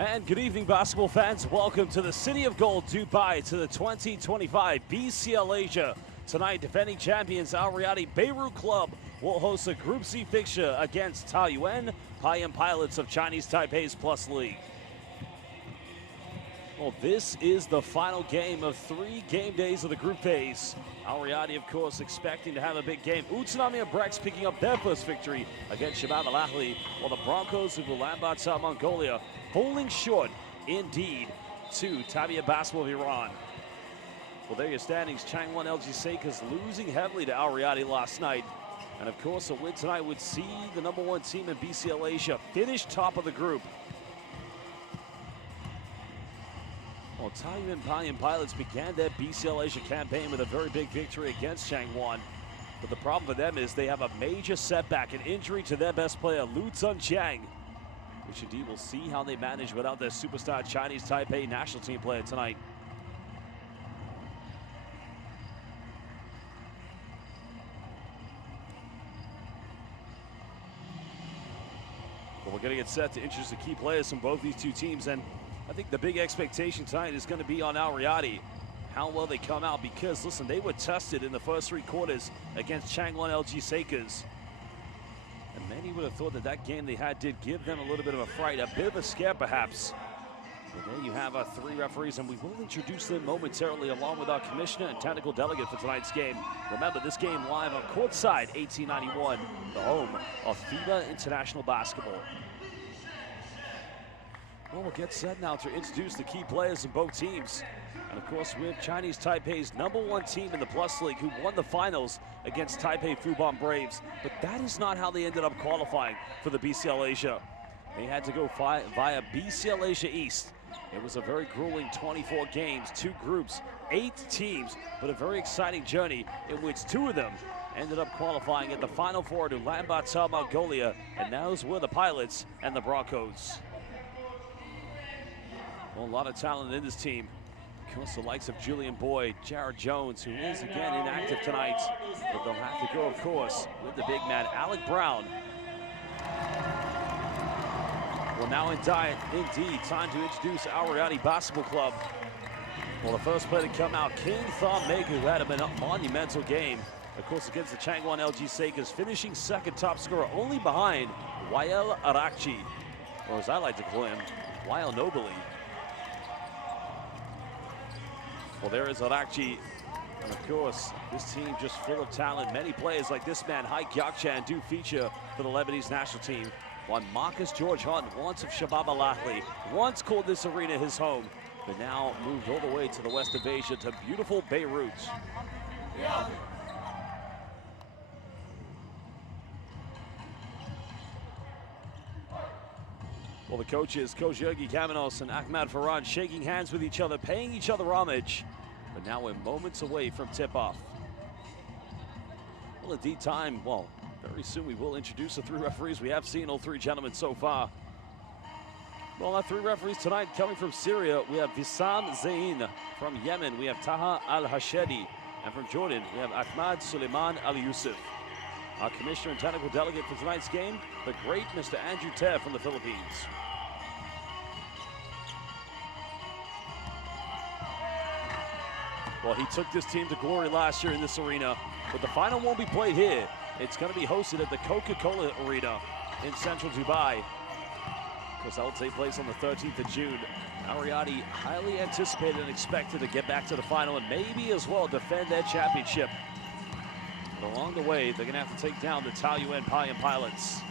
And good evening, basketball fans. Welcome to the City of Gold, Dubai, to the 2025 BCL Asia. Tonight, defending champions Al Riyadi Beirut Club will host a Group C fixture against Taoyuan Pauian Pilots of Chinese Taipei's Plus League. Well, this is the final game of 3 game days of the group phase. Al Riyadi, of course, expecting to have a big game. Utsunami and Brex picking up their first victory against Shabab Al Ahli, while the Broncos of Ulaanbaatar, Mongolia, falling short indeed to Tabia Basketball of Iran. Well, there are your standings. Changwon LG Sakers losing heavily to Al Riyadi last night. And of course, a win tonight would see the #1 team in BCL Asia finish top of the group. Well, Taoyuan Pauian Pilots began their BCL Asia campaign with a very big victory against Changwon. But the problem for them is they have a major setback, an injury to their best player, Lu Cheng, which indeed we'll see how they manage without their superstar Chinese Taipei national team player tonight. Well, we're going to get set to introduce the key players from both these two teams, and I think the big expectation tonight is going to be on Al Riyadi, how well they come out, because listen, they were tested in the first 3 quarters against Changwon LG Sakers. And many would have thought that that game they had did give them a little bit of a fright, a bit of a scare perhaps. But there you have our 3 referees, and we will introduce them momentarily along with our commissioner and technical delegate for tonight's game. Remember, this game live on courtside 1891, the home of FIBA International Basketball. Well, we'll get set now to introduce the key players in both teams. And of course, we have Chinese Taipei's #1 team in the Plus League, who won the finals against Taipei Fubon Braves. But that is not how they ended up qualifying for the BCL Asia. They had to go via BCL Asia East. It was a very grueling 24 games, 2 groups, 8 teams, but a very exciting journey in which 2 of them ended up qualifying at the Final Four to Ulaanbaatar, Mongolia, and those were the Pilots and the Broncos. Well, a lot of talent in this team. Of course, the likes of Julian Boyd, Jared Jones, who is again inactive tonight. But they'll have to go, of course, with the big man, Alec Brown. Well, now indeed, time to introduce Al Riyadi Basketball Club. Well, the first player to come out, King Thom Mega, who had a monumental game, of course, against the Changwon LG Sakers, finishing second top scorer, only behind Wael Arakchi, or as I like to call him, Wael Nobili. Well, there is Arakchi, and of course, this team just full of talent. Many players like this man, Hai Gyakchan, do feature for the Lebanese national team. One Marcus George Hunt, once of Shabab Al Ahli, once called this arena his home, but now moved all the way to the west of Asia to beautiful Beirut. Well, the coaches, Coach Yergi Kamenos and Ahmad Farhan, shaking hands with each other, paying each other homage. But now we're moments away from tip-off. Well, indeed, time, well, very soon we will introduce the 3 referees. We have seen all 3 gentlemen so far. Well, our 3 referees tonight coming from Syria, we have Wissam Zain. From Yemen, we have Taha Al-Hashedi. And from Jordan, we have Ahmad Suleiman Al-Yusuf. Our commissioner and technical delegate for tonight's game, the great Mr. Andrew Ter from the Philippines. Well, he took this team to glory last year in this arena, but the final won't be played here. It's going to be hosted at the Coca-Cola Arena in central Dubai. Of course, that will take place on the 13th of June. Al Riyadi highly anticipated and expected to get back to the final and maybe as well defend their championship. But along the way, they're going to have to take down the Taoyuan Pauian Pilots.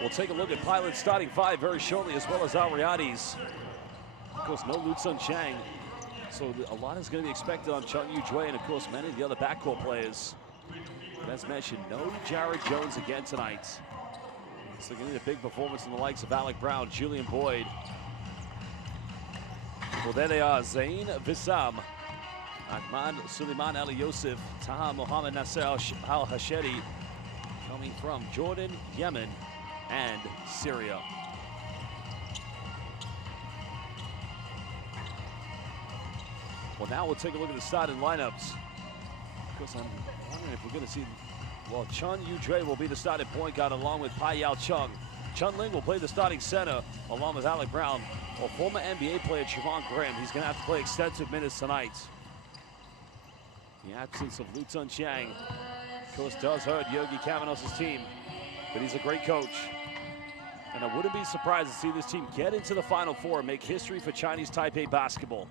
We'll take a look at Pilots starting 5 very shortly, as well as Al Riyadi's. Of course, no Lu Cheng, so a lot is going to be expected on Chung Yu Jue and, of course, many of the other backcourt players. But as mentioned, no Jared Jones again tonight. So they're going to need a big performance from the likes of Alec Brown, Julian Boyd. Well, there they are, Zain Wissam, Ahmad Suleiman Al-Yusuf, Taha Mohammed Nasser Al-Hashedi, coming from Jordan, Yemen, and Syria. Well, now we'll take a look at the starting lineups. Of course, I'm wondering if we're going to see, well, Chun Yu Dre will be the starting point guard along with Pai Yao Chung. Chun Ling will play the starting center along with Alec Brown, or former NBA player Javon Graham. He's going to have to play extensive minutes tonight. The absence of Lu Tsun Chiang, of course, does hurt Yogi Cavanos' team, but he's a great coach. And I wouldn't be surprised to see this team get into the Final Four and make history for Chinese Taipei basketball.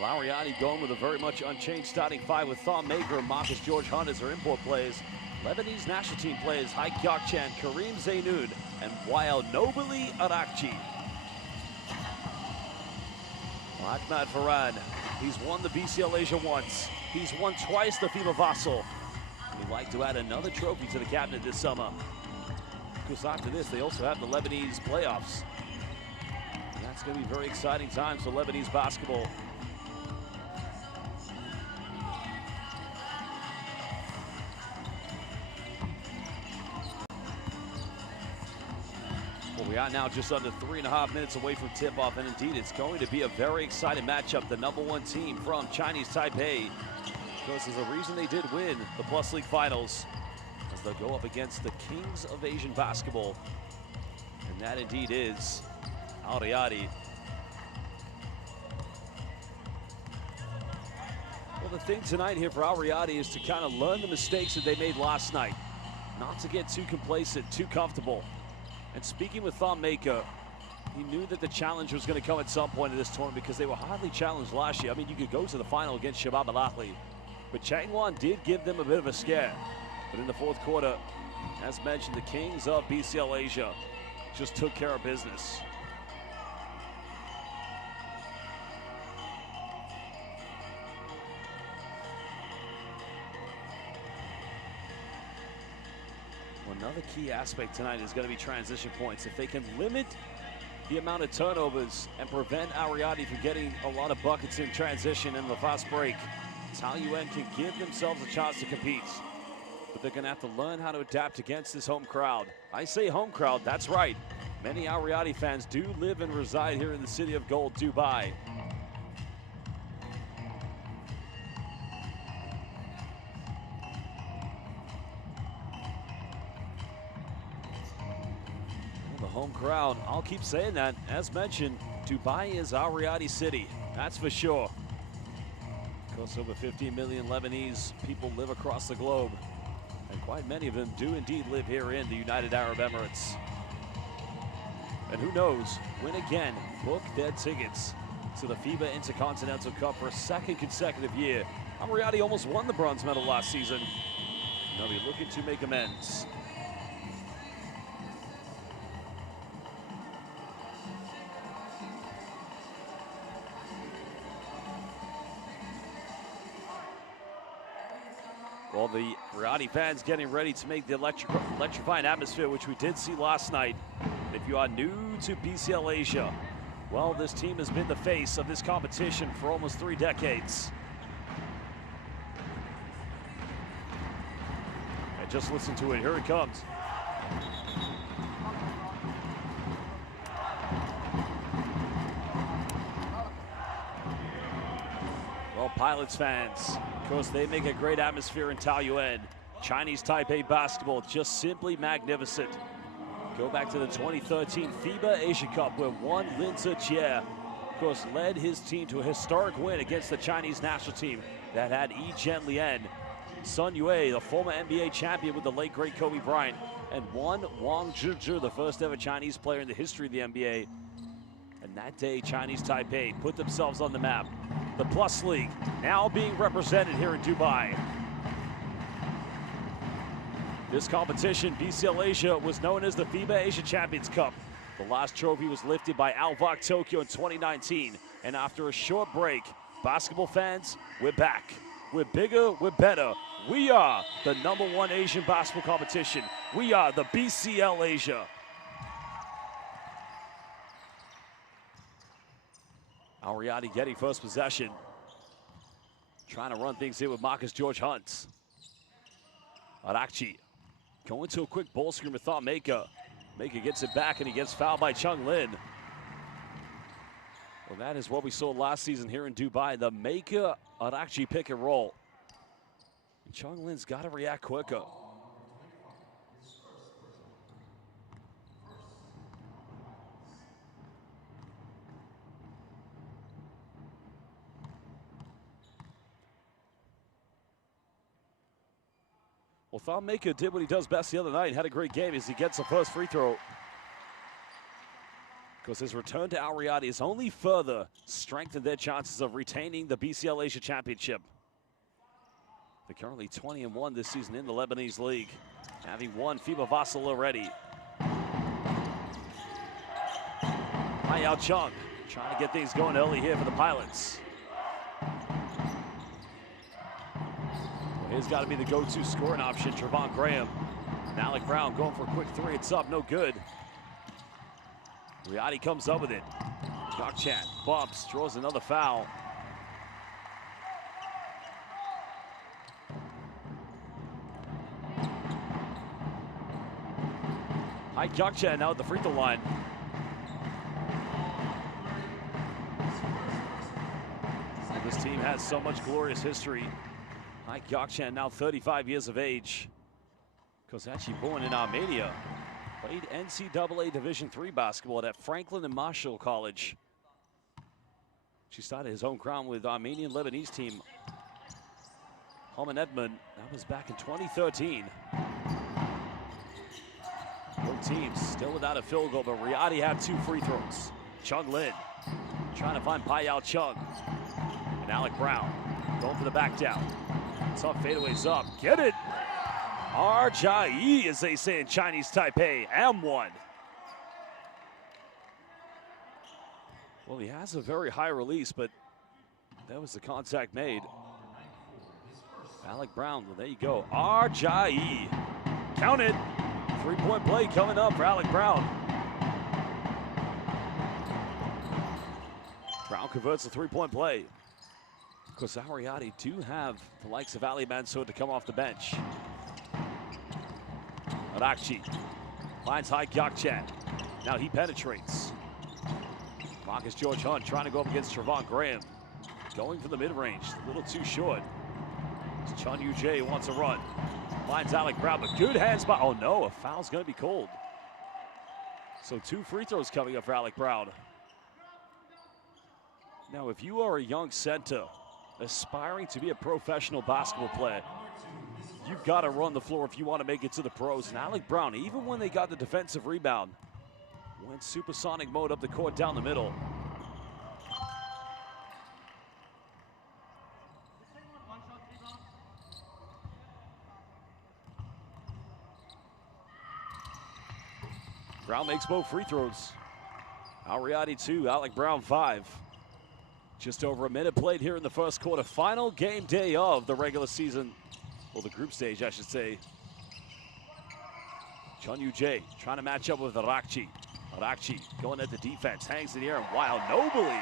Well, Riyadi going with a very much unchanged starting five with Thom Maker and Marcus George Hunt as their import players. Lebanese national team players Hai Kyok-chan, Kareem Zainoun, and Wael Nobili Arakchi. Ahmad Farhan, he's won the BCL Asia once. He's won twice the FIBA Vassal. We'd like to add another trophy to the cabinet this summer. Because after this, they also have the Lebanese playoffs. And that's going to be very exciting times for Lebanese basketball. Well, we are now just under 3.5 minutes away from tip-off, and indeed, it's going to be a very exciting matchup. The #1 team from Chinese Taipei. Because there's a reason they did win the Plus League Finals, as they'll go up against the kings of Asian basketball. And that indeed is Riyadi. Well, the thing tonight here for Riyadi is to kind of learn the mistakes that they made last night. Not to get too complacent, too comfortable. And speaking with Thom Maker, he knew that the challenge was going to come at some point in this tournament because they were hardly challenged last year. I mean, you could go to the final against Shabab Al-Ahli, but Changwon did give them a bit of a scare. But in the fourth quarter, as mentioned, the kings of BCL Asia just took care of business. Well, another key aspect tonight is going to be transition points. If they can limit the amount of turnovers and prevent Riyadi from getting a lot of buckets in transition in the fast break, Taoyuan can give themselves a chance to compete. But they're going to have to learn how to adapt against this home crowd. I say home crowd, that's right. Many Riyadi fans do live and reside here in the city of gold, Dubai. Well, the home crowd, I'll keep saying that. As mentioned, Dubai is Riyadi city, that's for sure. Of course, over 15 million Lebanese people live across the globe, and quite many of them do indeed live here in the United Arab Emirates. And who knows, win again, book their tickets to the FIBA Intercontinental Cup for a second consecutive year. Riyadi almost won the bronze medal last season. They'll be looking to make amends. Well, the Riyadi fans getting ready to make the electrifying atmosphere, which we did see last night. If you are new to BCL Asia, well, this team has been the face of this competition for almost 3 decades. And just listen to it, here it comes. Well, Pilots fans, of course, they make a great atmosphere in Taoyuan. Chinese Taipei basketball, just simply magnificent. Go back to the 2013 FIBA Asia Cup, where one Lin Tze-Jie, of course, led his team to a historic win against the Chinese national team that had Yi Jianlian, Sun Yue, the former NBA champion with the late great Kobe Bryant, and one Wang Zhizhi, the first ever Chinese player in the history of the NBA. And that day, Chinese Taipei put themselves on the map. The Plus League now being represented here in Dubai. This competition, BCL Asia, was known as the FIBA Asia Champions Cup. The last trophy was lifted by Al-Vak Tokyo in 2019. And after a short break, basketball fans, we're back. We're bigger, we're better. We are the #1 Asian basketball competition. We are the BCL Asia. Riyadi getting first possession. Trying to run things in with Marcus George Hunt. Arakchi going to a quick ball screen with Thom Maker. Maker gets it back and he gets fouled by Chung Lin. Well, that is what we saw last season here in Dubai. The Maker Arakchi pick and roll. And Chung Lin's got to react quicker. Well, Thon Maker did what he does best the other night, had a great game as he gets the first free throw. Because his return to Al Riyadi has only further strengthened their chances of retaining the BCL Asia Championship. They're currently 20-1 this season in the Lebanese League, having won FIBA Vassal already. Yao Chung trying to get things going early here for the Pilots. Well, here's got to be the go-to scoring option, Trevon Graham. And Alec Brown going for a quick three. It's up, no good. Riyadi comes up with it. Gokchan bumps, draws another foul. Gokchan now at the free throw line. This team has so much glorious history. Gokchan now 35 years of age. Because actually born in Armenia. Played NCAA Division III basketball at Franklin and Marshall College. She started his own crown with Armenian Lebanese team Haman Edmond. That was back in 2013. Both teams still without a field goal, but Riyadi had 2 free throws. Chung Lin trying to find Yao Chung. And Alec Brown going for the back down. Tough fadeaways up. Get it! Arjai, as they say in Chinese Taipei, and one. Well, he has a very high release, but that was the contact made. Alec Brown, well, there you go. Arjai, count it. 3-point play coming up for Alec Brown. Brown converts the 3-point play. Because Al Riyadi do have the likes of Ali Mansour to come off the bench. Arakchi finds Gokchan. Now he penetrates. Marcus George Hunt trying to go up against Trevon Graham. Going for the mid-range, a little too short. Chun Yu Jae wants a run. Finds Alec Brown, but good hands by, oh no, a foul's gonna be called. So 2 free throws coming up for Alec Brown. Now, if you are a young center aspiring to be a professional basketball player, you've got to run the floor if you want to make it to the pros. And Alec Brown, even when they got the defensive rebound, went supersonic mode up the court down the middle. Brown makes both free throws. Al Riyadi 2, Alec Brown 5. Just over a minute played here in the first quarter. Final game day of the regular season. Well, the group stage, I should say. Chun Yu Jae trying to match up with Arakchi. Arakchi going at the defense, hangs in the air, and Wild nobly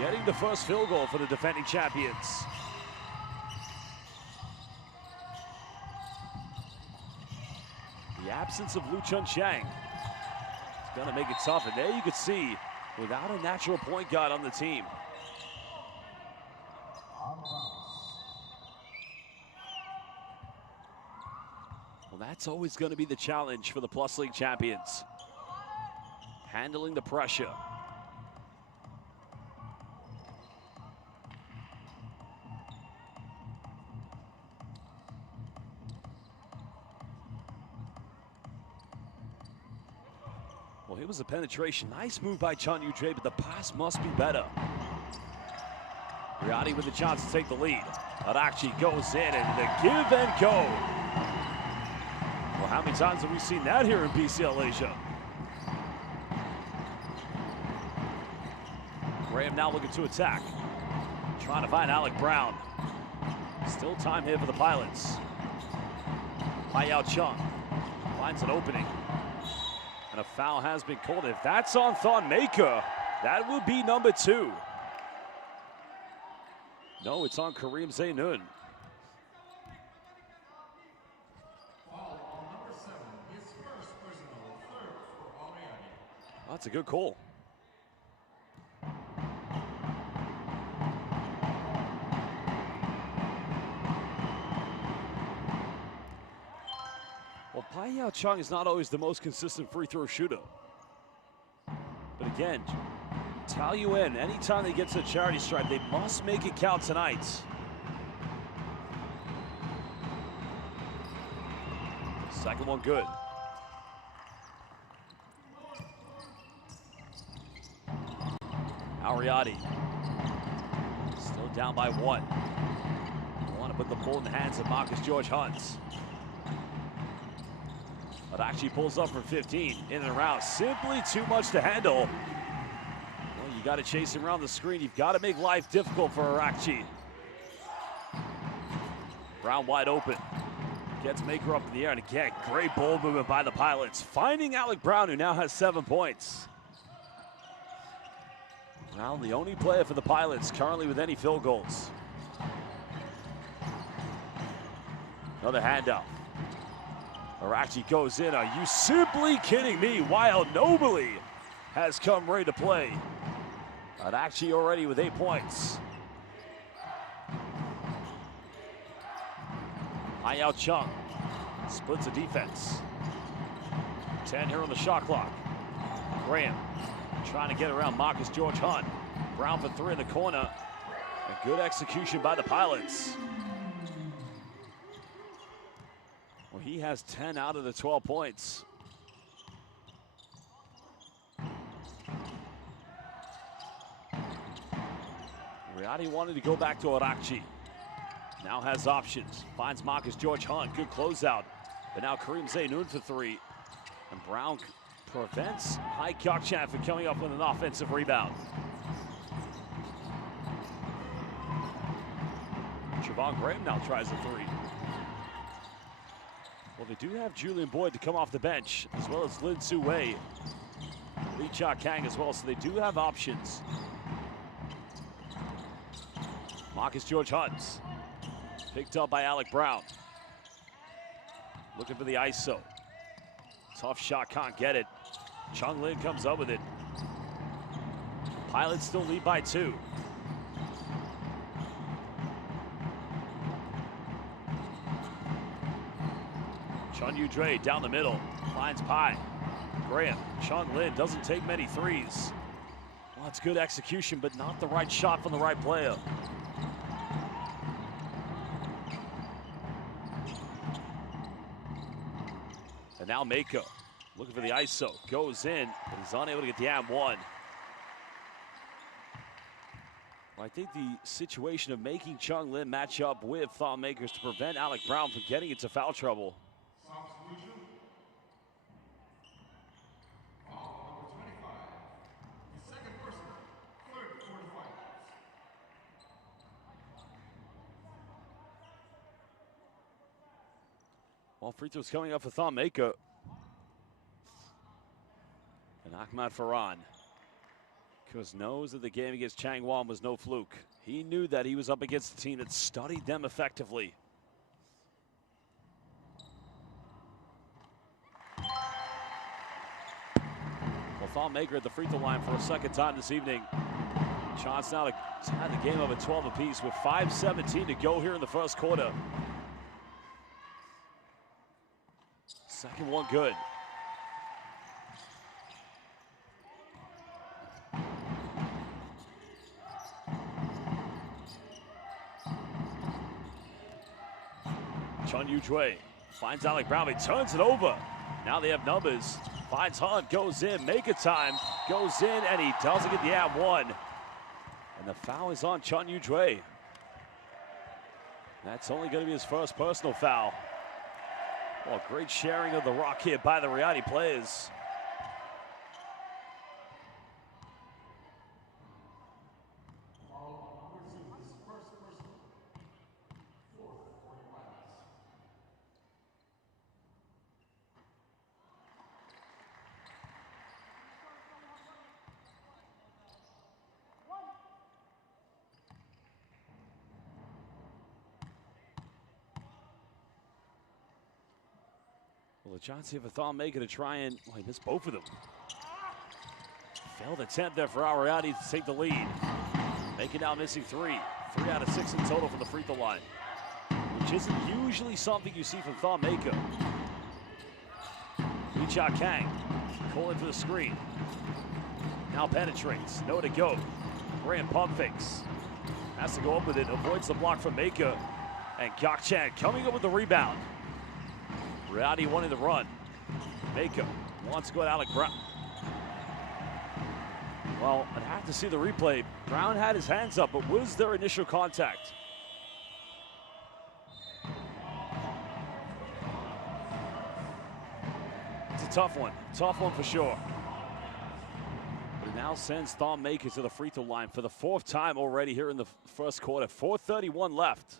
getting the first field goal for the defending champions. The absence of Lu Chun Chang is going to make it tough, and there you can see, without a natural point guard on the team. Well, that's always going to be the challenge for the Plus League champions. Handling the pressure. Well, here was a penetration. Nice move by Chun Yu Jae, but the pass must be better. Riyadi with a chance to take the lead. Arakchi goes in, and the give and go. Well, how many times have we seen that here in BCL Asia? Graham now looking to attack. Trying to find Alec Brown. Still time here for the Pilots. Yao Chung finds an opening. And a foul has been called. If that's on Thon Maker, that would be number 2. No, it's on Kareem Zainoun. That's a good call. Well, Yao Chung is not always the most consistent free throw shooter. But again, Taoyuan, anytime they get to the charity stripe, they must make it count tonight. Second one good. Riyadi still down by one. Want to put the ball in the hands of Marcus George Hunts. But actually pulls up from 15, in and around. Simply too much to handle. Well, you got to chase him around the screen. You've got to make life difficult for Arakchi. Brown wide open. Gets Maker up in the air, and again, great ball movement by the Pilots. Finding Alec Brown, who now has 7 points. Brown, the only player for the Pilots currently with any field goals. Another handoff. Arakchi goes in. Are you simply kidding me? Wild Nobly has come ready to play. Arakchi already with 8 points. Hayao Chung splits the defense. 10 here on the shot clock. Graham trying to get around Marcus George Hunt. Brown for 3 in the corner. And good execution by the Pilots. Well, he has 10 out of the 12 points. Riyadi wanted to go back to Arakchi. Now has options. Finds Marcus George Hunt. Good closeout. But now Kareem Zaynoun for 3. And Brown prevents Hai Kyokchan from coming up with an offensive rebound. Javon Graham now tries a 3. Well, they do have Julian Boyd to come off the bench, as well as Lin Su Wei, Lee Cha Kang as well, so they do have options. Marcus George Hunts, picked up by Alec Brown. Looking for the ISO. Tough shot, can't get it. Chung Lin comes up with it. Pilots still lead by 2. Chun Yu Dre down the middle, finds Pai. Graham, Chung Lin doesn't take many threes. Well, it's good execution, but not the right shot from the right player. And now Mako, looking for the ISO, goes in, but he's unable to get the and one. Well, I think the situation of making Chung Lin match up with Thon Makers to prevent Alec Brown from getting into foul trouble. Well, free throws coming up for Thon Maker. And Ahmad Farhan, because knows that the game against Changwon was no fluke. He knew that he was up against a team that studied them effectively. Well, Thon Maker at the free throw line for a second time this evening. Chance now to tie the game up at 12 apiece with 5:17 to go here in the first quarter. Second one good. Chun Yu Dre finds Alec Brown, he turns it over. Now they have numbers. Finds Hunt, goes in, make a time, goes in, and he doesn't get the and one. And the foul is on Chun Yu Dre. That's only going to be his first personal foul. Well, great sharing of the rock here by the Riyadi players. Well, a chance here for Thon Maker to try and, well, he missed both of them. Failed attempt there for Riyadi to take the lead. Making now missing 3. 3 out of 6 in total from the free throw line, which isn't usually something you see from Thon Maker. Lee Cha Kang calling for the screen. Now penetrates, nowhere to go. Graham pump fakes. Has to go up with it, avoids the block from Maker. And Kyokchan coming up with the rebound. Riyadi wanting to run. Mako wants to go at Alec Brown. Well, I'd have to see the replay. Brown had his hands up, but was there initial contact? It's a tough one for sure. But it now sends Thom Maker to the free throw line for the 4th time already here in the first quarter. 4:31 left.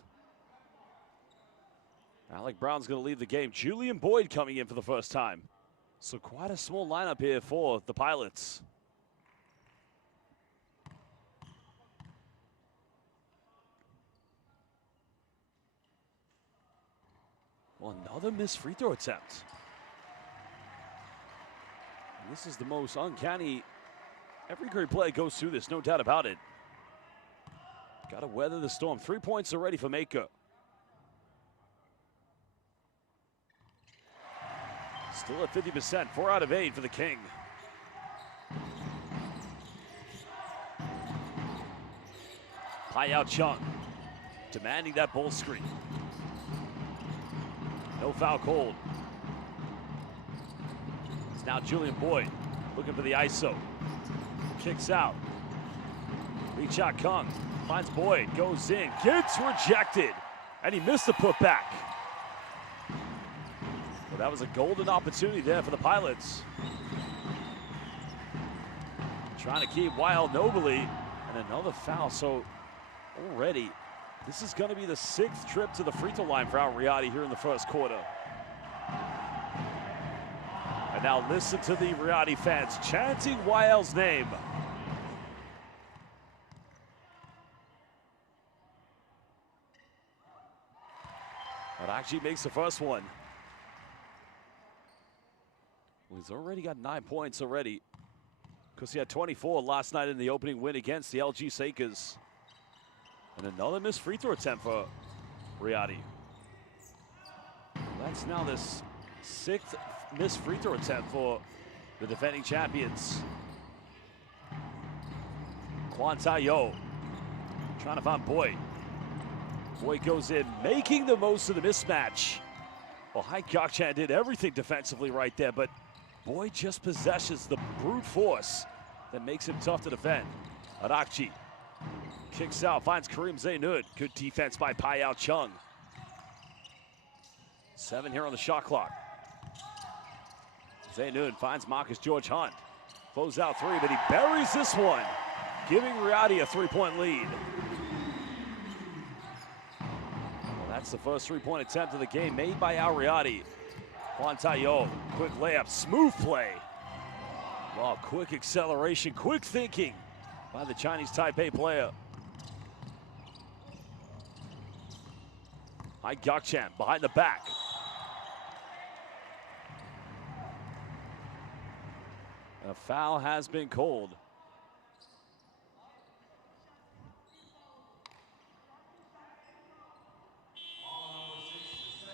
Alec Brown's going to leave the game. Julian Boyd coming in for the first time. So quite a small lineup here for the Pilots. Well, another missed free throw attempt. And this is the most uncanny. Every great play goes through this, no doubt about it. Got to weather the storm. 3 points already for Mako. Still at 50%, 4 out of 8 for the King. Payao Chung demanding that ball screen. No foul called. It's now Julian Boyd looking for the ISO. Kicks out. Lee Cha Kung finds Boyd, goes in, gets rejected, and he missed the putback. Well, that was a golden opportunity there for the Pilots. Trying to keep Wild nobly, and another foul. So already, this is going to be the 6th trip to the free throw line for Al Riyadi here in the first quarter. And now listen to the Riyadi fans chanting Wild's name. That actually makes the first one. Well, he's already got 9 points already, because he had 24 last night in the opening win against the LG Sakers. And another missed free throw attempt for Riyadi. That's now this 6th missed free throw attempt for the defending champions. Kwan Tayo trying to find Boyd. Boyd goes in, making the most of the mismatch. Well, Hai Gakchan did everything defensively right there, but Boyd just possesses the brute force that makes him tough to defend. Arakji kicks out, finds Kareem Zainud. Good defense by Payao Chung. 7 here on the shot clock. Zainud finds Marcus George Hunt. Close out 3, but he buries this one, giving Riyadi a 3-point lead. Well, that's the first 3-point attempt of the game made by Al Riyadi. Kwan Tayo, quick layup, smooth play. Wow, quick acceleration, quick thinking by the Chinese Taipei player. Hai Gakchan behind the back. A foul has been called.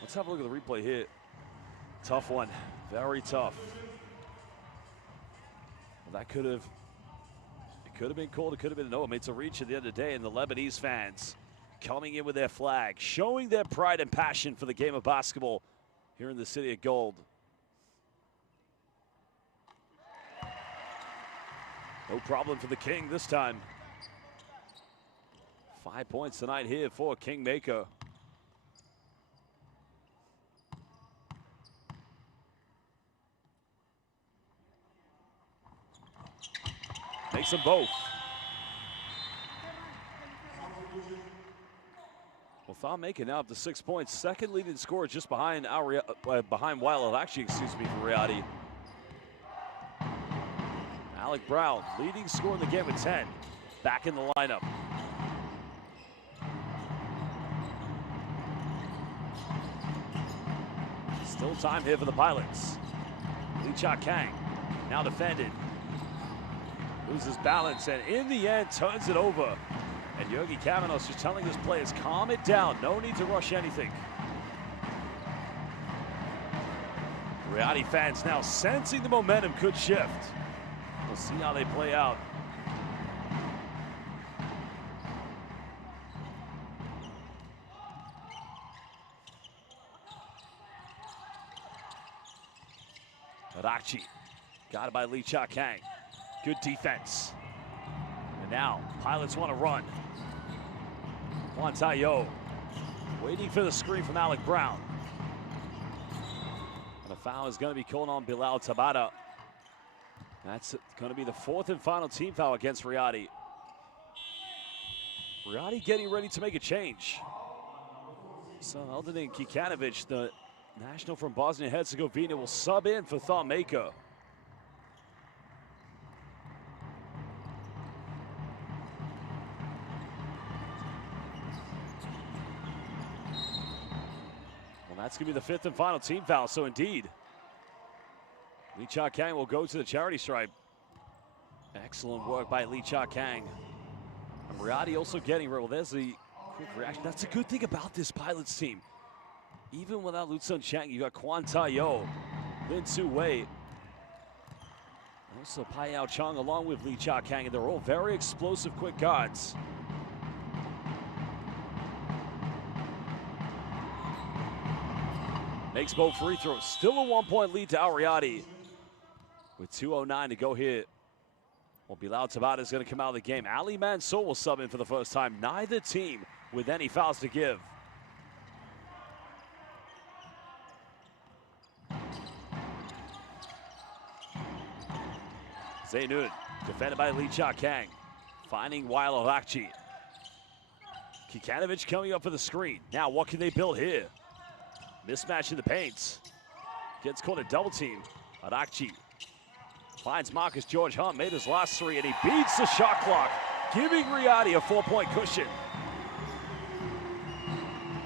Let's have a look at the replay here. Tough one, very tough. Well, that could have been called, it could have been no. I mean, it's a reach at the end of the day, and the Lebanese fans coming in with their flag, showing their pride and passion for the game of basketball here in the city of gold. No problem for the King this time. 5 points tonight here for King Mako. Makes them both. Well, Thom Maker now up to 6 points. Second leading scorer just behind Wild, actually, excuse me, for Riyadi. Alec Brown, leading scorer in the game with 10. Back in the lineup. Still time here for the Pilots. Lee Cha Kang now defended. Loses balance, and in the end, turns it over. And Yogi Kavanos just telling his players, calm it down. No need to rush anything. Riyadi fans now sensing the momentum could shift. We'll see how they play out. Adakchi, got it by Lee Cha Kang. Good defense. And now, Pilots want to run. Kwan Tai-yo waiting for the screen from Alec Brown. And a foul is going to be called on Bilal Tabata. That's going to be the 4th and final team foul against Riyadi. Riyadi getting ready to make a change. So other than Kikanovic, the national from Bosnia and Herzegovina will sub in for Thon Maker. That's going to be the 5th and final team foul, so indeed, Lee Cha Kang will go to the charity stripe. Excellent work by Lee Cha Kang. And Riyadi also getting, well, there's the quick reaction. That's a good thing about this Pilots team. Even without Lutsun Chang, you got Kwan Tai-yo, Lin Tzu Wei, also Pai Yao Chong along with Lee Cha Kang, and they're all very explosive quick guards. Makes both free throws. Still a 1-point lead to Al Riyadi with 2:09 to go here. Well, Bilal Tabata is going to come out of the game. Ali Mansour will sub in for the first time. Neither team with any fouls to give. Zainun, defended by Lee Cha Kang. Finding Wael Adakchi. Kikanovic coming up for the screen. Now, what can they build here? Mismatch in the paint. Gets caught a double team. Adakchi finds Marcus George Hunt, made his last 3, and he beats the shot clock, giving Riyadi a 4-point cushion.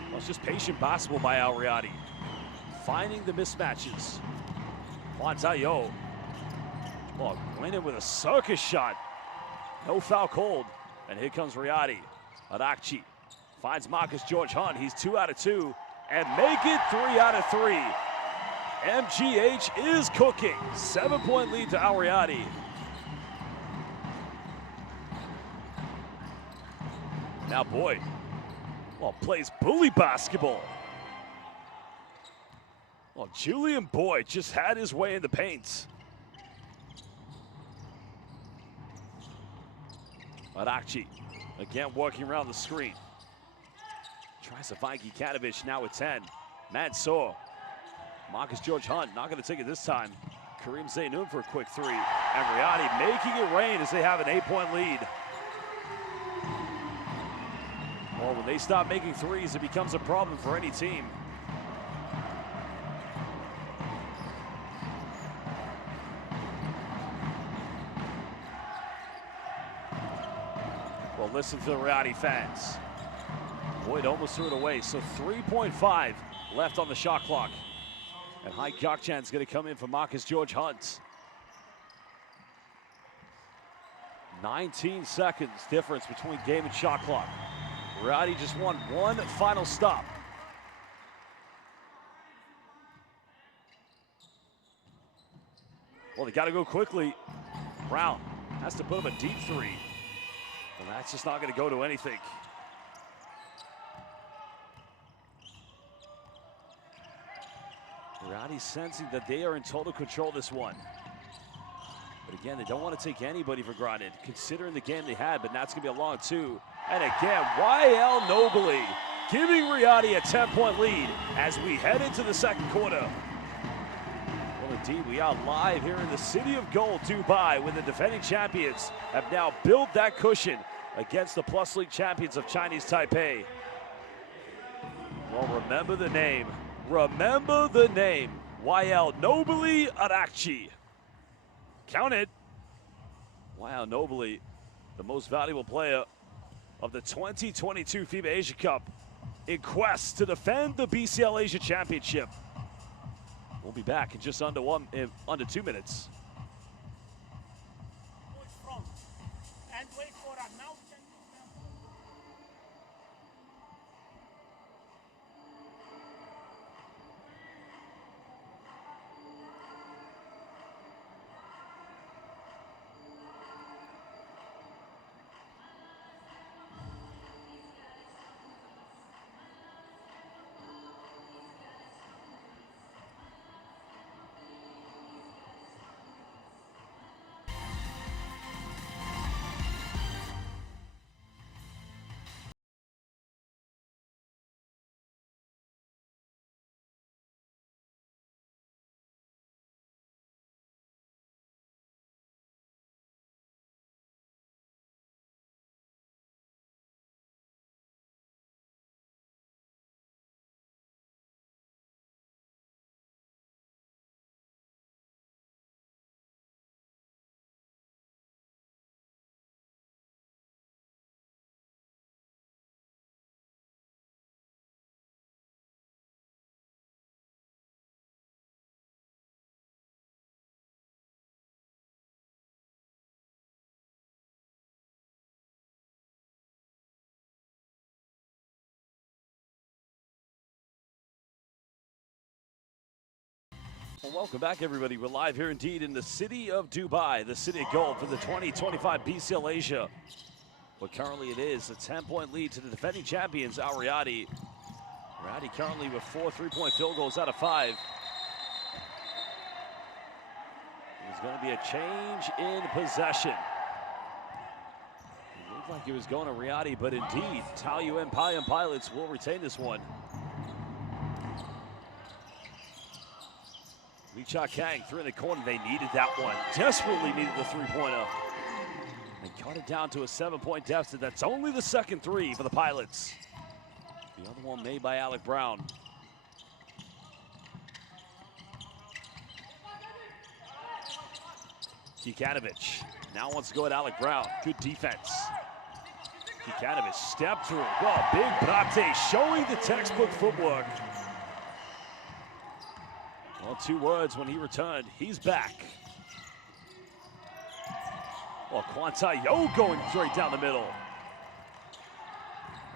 Well, it's just patient basketball by Al Riyadi. Finding the mismatches. Kwan Tai-yo. Oh, went in with a circus shot. No foul called. And here comes Riyadi. Adakchi finds Marcus George Hunt. He's 2 out of 2. And make it 3 out of 3. MGH is cooking. 7-point lead to Al Riyadi. Now Boyd, well, plays bully basketball. Well, Julian Boyd just had his way in the paint. Adakchi, again working around the screen. Tries to find Kikanovic now with 10. Mansour. Marcus George Hunt not going to take it this time. Kareem Zainun for a quick 3. And Riyadi making it rain as they have an 8-point lead. Well, when they stop making threes, it becomes a problem for any team. Well, listen to the Riyadi fans. Boyd almost threw it away, so 3.5 left on the shot clock. And Hai Gakchan's going to come in for Marcus George Hunt. 19 seconds difference between game and shot clock. Riyadi just won one final stop. Well, they got to go quickly. Brown has to put up a deep 3. And that's just not going to go to anything. Riyadi's sensing that they are in total control this one. But again, they don't want to take anybody for granted, considering the game they had, but now it's going to be a long 2. And again, Wael Nobly giving Riyadi a 10-point lead as we head into the second quarter. Well, indeed, we are live here in the City of Gold, Dubai, where the defending champions have now built that cushion against the Plus League champions of Chinese Taipei. Well, remember the name. Remember the name. Wael Nobly Adakchi. Count it. Wael Nobly, the most valuable player of the 2022 FIBA Asia Cup, in quest to defend the BCL Asia Championship. We'll be back in just under 2 minutes. Well, welcome back, everybody. We're live here indeed in the city of Dubai, the city of gold for the 2025 BCL Asia. But currently it is a 10-point lead to the defending champions, Riyadi. Riyadi currently with 4 3-point field goals out of 5. There's going to be a change in possession. It looked like it was going to Riyadi, but indeed, Taoyuan Pauian Pilots will retain this one. Lee Cha Kang through in the corner. They needed that one. Desperately needed the three-pointer. They cut it down to a 7-point deficit. That's only the second three for the Pilots. The other one made by Alec Brown. Kikanovic now wants to go at Alec Brown. Good defense. Kikanovic step through. Oh, big Brate showing the textbook footwork. Well, 2 words when he returned. He's back. Well, Taoyuan going straight down the middle.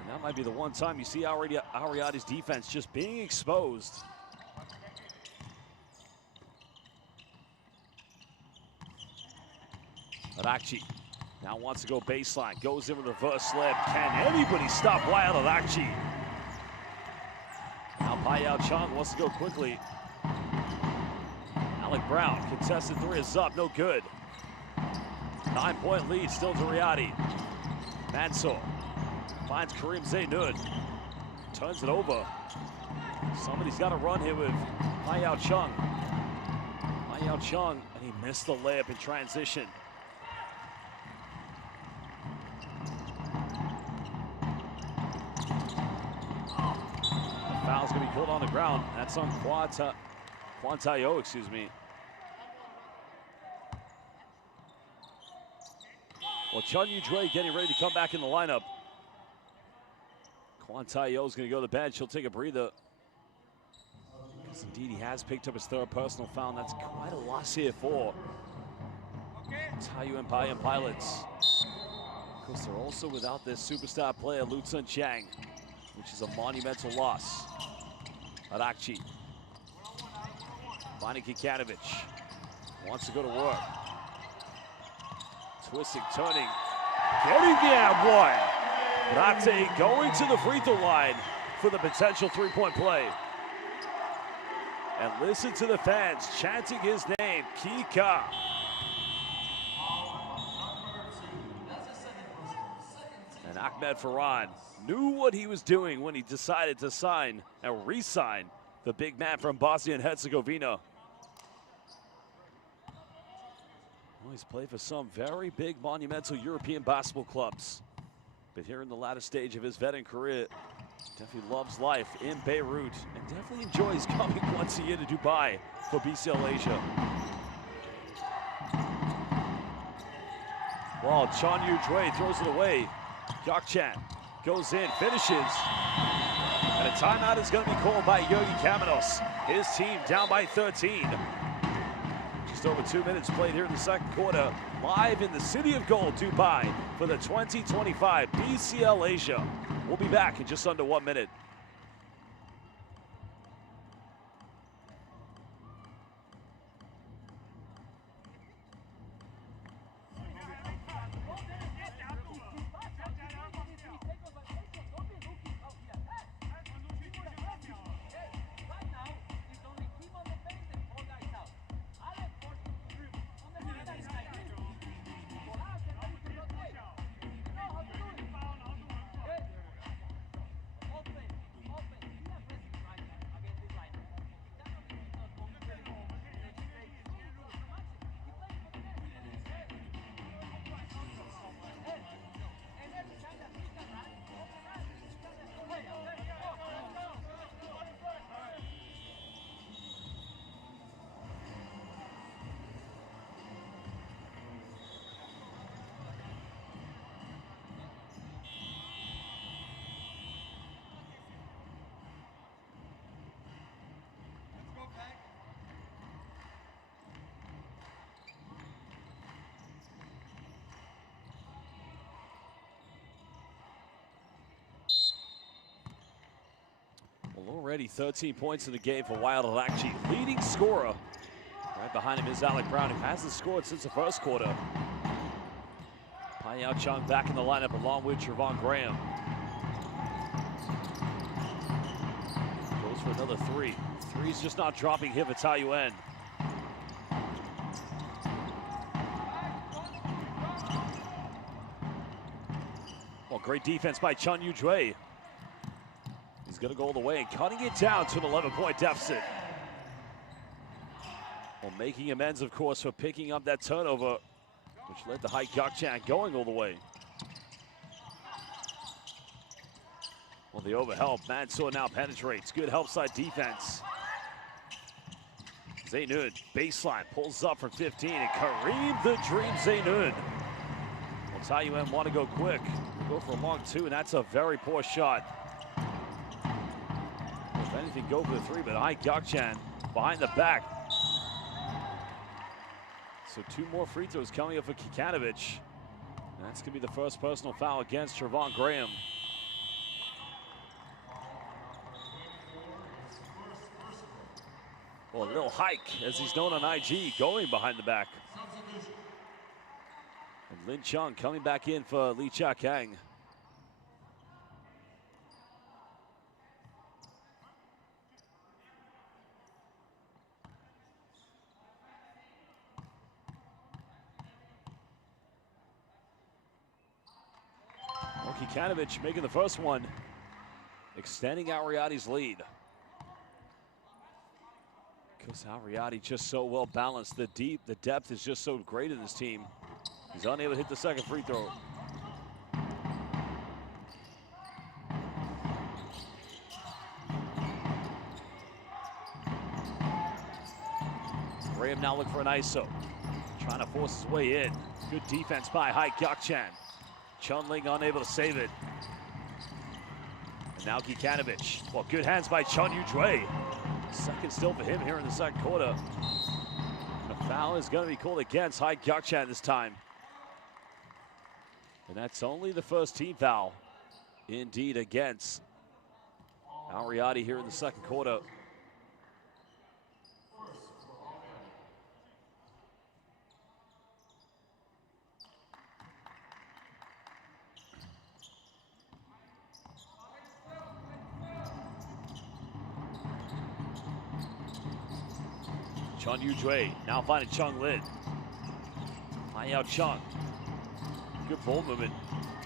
And that might be the one time you see Riyadi's defense just being exposed. Arakchi now wants to go baseline. Goes in with a reverse slip. Can anybody stop Wild Arakchi? Now Payao Chung wants to go quickly. Alec Brown, contested 3 is up, no good. 9-point lead still to Riyadi. Mansour finds Kareem Zainoud. Turns it over. Somebody's got to run here with Payao Chung. Payao Chung, and he missed the layup in transition. The foul's going to be called on the ground. That's on Taoyuan, excuse me. Well, Chun Yu-Jue getting ready to come back in the lineup. Taoyuan is going to go to the bench. He'll take a breather. Because indeed, he has picked up his 3rd personal foul. And that's quite a loss here for Taoyuan Pauian Pilots. Of course, they're also without their superstar player, Lu Tsun Chang, which is a monumental loss. Arakchi. Finding Kikanovic. Wants to go to work. Twisting, turning. Getting the and one. Brate going to the free throw line for the potential 3-point play. And listen to the fans chanting his name, Kika. And Ahmed Farhan knew what he was doing when he decided to sign and re-sign the big man from Bosnia and Herzegovina. Well, he's played for some very big, monumental European basketball clubs. But here in the latter stage of his veteran career, definitely loves life in Beirut and definitely enjoys coming once a year to Dubai for BCL Asia. Well, Chun Yu-Jue throws it away. Gokchan goes in, finishes. And a timeout is going to be called by Yogi Kamenos. His team down by 13. Just over 2 minutes played here in the second quarter. Live in the city of gold, Dubai, for the 2025 BCL Asia. We'll be back in just under 1 minute. Already 13 points in the game for Wild Arakchi, leading scorer Right behind him is Alec Brown, who hasn't scored since the first quarter. Paiyao Chung back in the lineup along with Trevon Graham. Goes for another three. Three's just not dropping here for Taoyuan. Well, great defense by Chun Yu-Jue. He's going to go all the way and cutting it down to an 11-point deficit. Well, making amends, of course, for picking up that turnover, which led to Hai Gakchan going all the way. Well, the overhelp, Mansour now penetrates. Good help side defense. Zaynun, baseline, pulls up from 15, and Kareem the Dream Zaynun. Well, Taoyuan want to go quick. Go for a long two, and that's a very poor shot. If anything, go for the three, but Hai Gakchan behind the back. So two more free throws coming up for Kikanovic. That's going to be the first personal foul against Trevon Graham. Well, a little hike, as he's known on IG, going behind the back. And Lin Chung coming back in for Lee Chia Kang. Kikanovic making the first one, extending out Riyadi's lead. Because Riyadi just so well balanced. The depth is just so great in this team. He's unable to hit the second free throw. Graham now looking for an ISO. Trying to force his way in. Good defense by Hai Gakchan. Chun-Ling unable to save it. And now Kikanovic. Well, good hands by Chun Yu-Jue. Second still for him here in the second quarter. And a foul is going to be called against Hai Gakchan this time. And that's only the first team foul, indeed, against Riyadi here in the second quarter. Chun Yu-Jue now finding Chung Lin. Paiyao Chung. Good ball movement.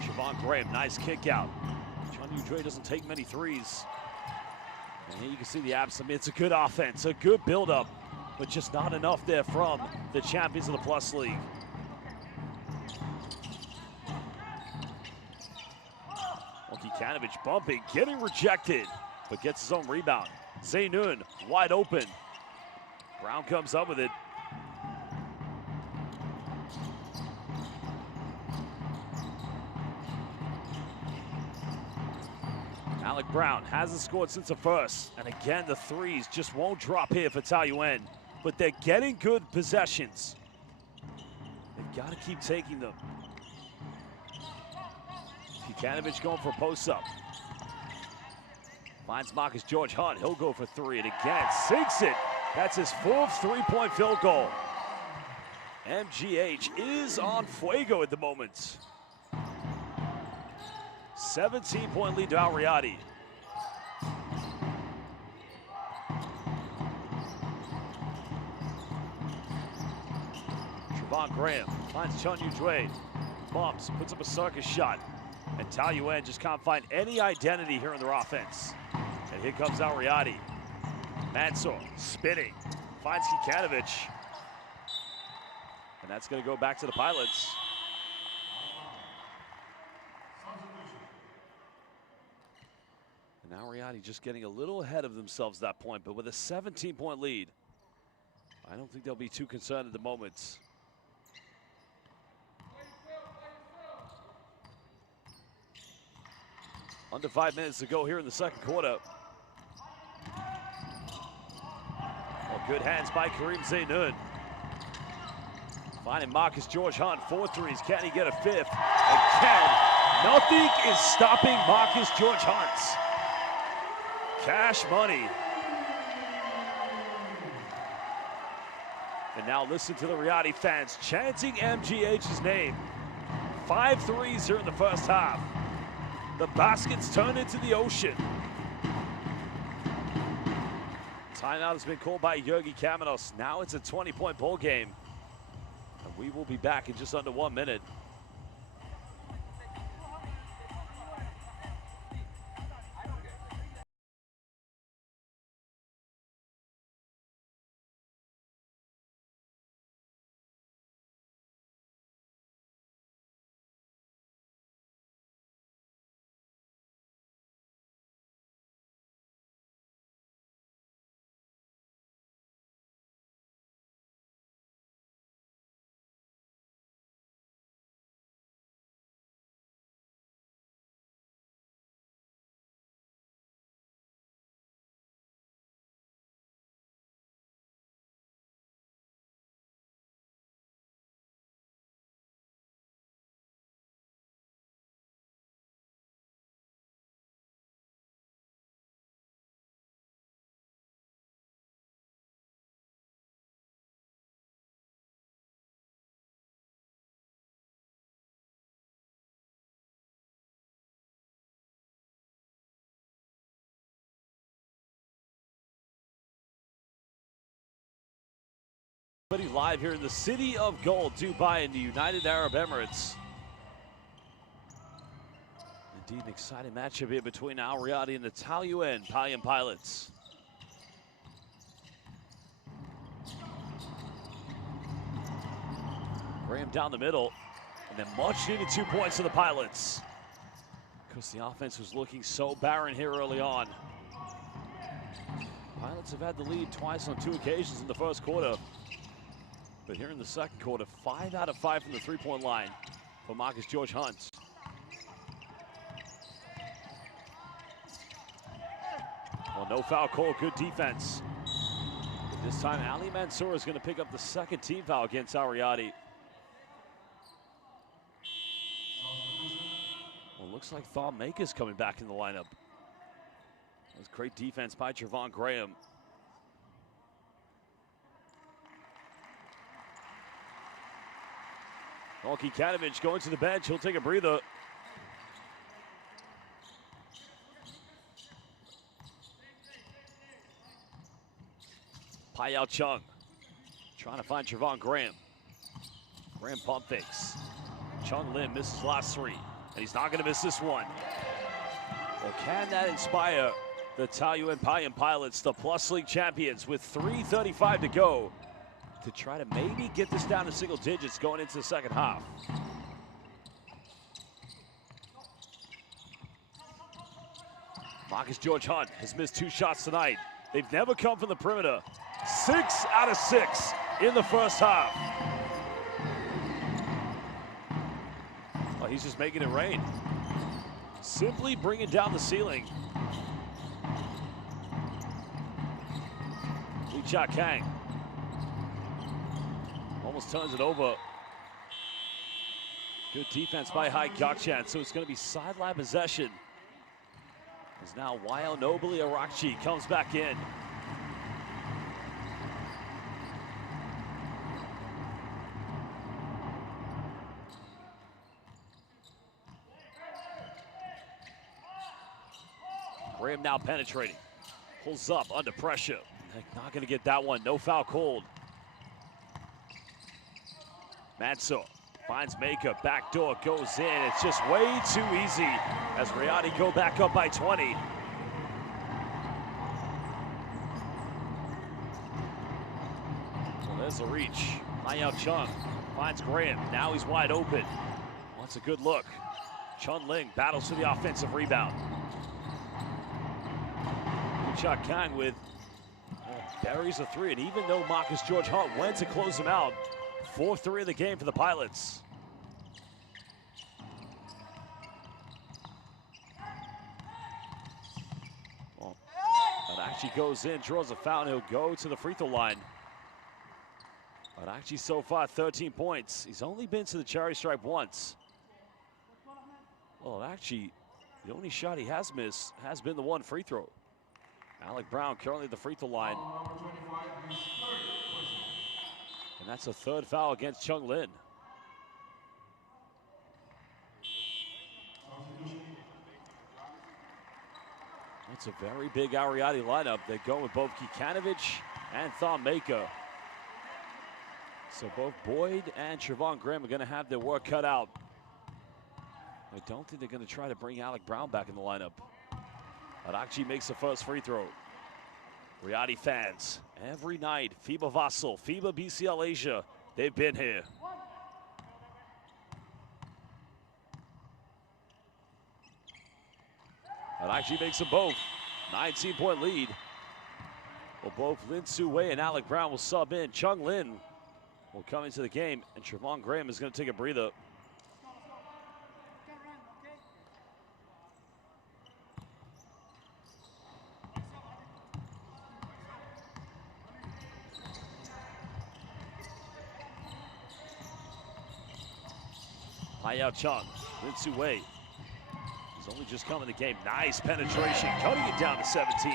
Trevon Graham, nice kick out. Chun Yu-Jue doesn't take many threes. And here you can see the abs. I mean, it's a good offense, a good build-up, but just not enough there from the champions of the Plus League. Well, Kikanovic bumping, getting rejected, but gets his own rebound. Zaynun wide open. Brown comes up with it. Alec Brown hasn't scored since the first. And again, the threes just won't drop here for Taoyuan. But they're getting good possessions. They've got to keep taking them. Kikanovic going for a post-up. Finds Marcus George Hunt. He'll go for three. And again, sinks it. That's his fourth three-point field goal. MGH is on fuego at the moment. 17-point lead to Riyadi. Trevon Graham finds Chun Yu-Jue. Bumps, puts up a circus shot. And Taoyuan just can't find any identity here in their offense. And here comes Riyadi. Mansour spinning, finds Kikanovic. And that's going to go back to the Pilots. And now Riyadi just getting a little ahead of themselves at that point, but with a 17-point lead, I don't think they'll be too concerned at the moment. Under 5 minutes to go here in the second quarter. Good hands by Kareem Zaynun. Finding Marcus George Hunt, 4 threes. Can he get a fifth? Again, nothing is stopping Marcus George Hunt. Cash money. And now listen to the Riyadi fans chanting MGH's name. 5 threes here in the first half. The baskets turn into the ocean. Timeout has been called by Jurgi Kamenos. Now it's a 20-point ball game. And we will be back in just under 1 minute. Live here in the city of gold, Dubai, in the United Arab Emirates. Indeed, an exciting matchup here between Al Riyadi and the Taoyuan Pauian pilots. Graham down the middle, and then much needed 2 points for the pilots. Because the offense was looking so barren here early on. Pilots have had the lead twice on 2 occasions in the first quarter. But here in the second quarter, 5 out of 5 from the three-point line for Marcus George Hunt. Well, no foul call, good defense. But this time, Ali Mansour is going to pick up the second team foul against Al Riyadi. Well, looks like Thom Maker's coming back in the lineup. That was great defense by Javon Graham. Malky Kanovich going to the bench. He'll take a breather. Payao Chung trying to find Javon Graham. Graham pump fakes. Chung Lim misses last 3, and he's not going to miss this one. Well, can that inspire the Taoyuan Pauian pilots, the Plus League champions, with 3:35 to go, to try to maybe get this down to single digits going into the second half? Marcus George Hunt has missed 2 shots tonight. They've never come from the perimeter. 6 out of 6 in the first half. Well, he's just making it rain. Simply bringing down the ceiling. Lee Cha Kang almost turns it over. Good defense by Hai Gakchan, so it's going to be sideline possession. As now Wael Nobly Arakchi comes back in. Graham now penetrating. Pulls up under pressure. Not going to get that one. No foul called. Mansour finds Maker. Backdoor goes in. It's just way too easy as Riyadi go back up by 20. Well, there's a reach. Payao Chung finds Graham. Now he's wide open. Wants a good look. Chun Ling battles for the offensive rebound. Cha Kang with buries a 3, and even though Marcus George Hunt went to close him out, 4th 3 of the game for the Pilots. Well, that actually goes in, draws a foul, and he'll go to the free throw line. But actually so far 13 points. He's only been to the charity stripe once. Well, actually, the only shot he has missed has been the one free throw. Alec Brown currently at the free throw line. And that's a third foul against Chung Lin. That's a very big Riyadi lineup. They go with both Kikanovic and Thon-Maker. So both Boyd and Trevon Graham are going to have their work cut out. I don't think they're going to try to bring Alec Brown back in the lineup. Arakji makes the first free throw. Riyadi fans, every night, FIBA Vassal, FIBA BCL Asia, they've been here. Arakji makes them both. 19-point lead. Well, both Lin Su-Wei and Alec Brown will sub in. Chung Lin will come into the game, and Trevon Graham is going to take a breather. Hayao Chung, Lin Su-Wei. He's only just come in the game. Nice penetration, cutting it down to 17.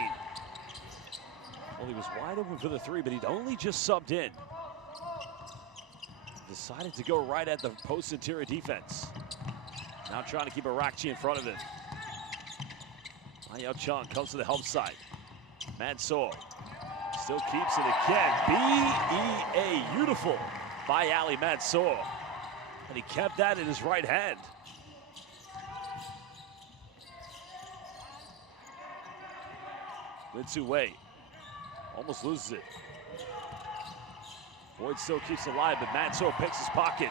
Well, he was wide open for the three, but he'd only just subbed in. Decided to go right at the post interior defense. Now trying to keep Arakji in front of him. Hayao Chung comes to the help side. Mansour still keeps it again. B-E-A, beautiful by Ali Mansour. And he kept that in his right hand. Lin Su-Wei almost loses it. Boyd still keeps it alive, but Mansour picks his pocket.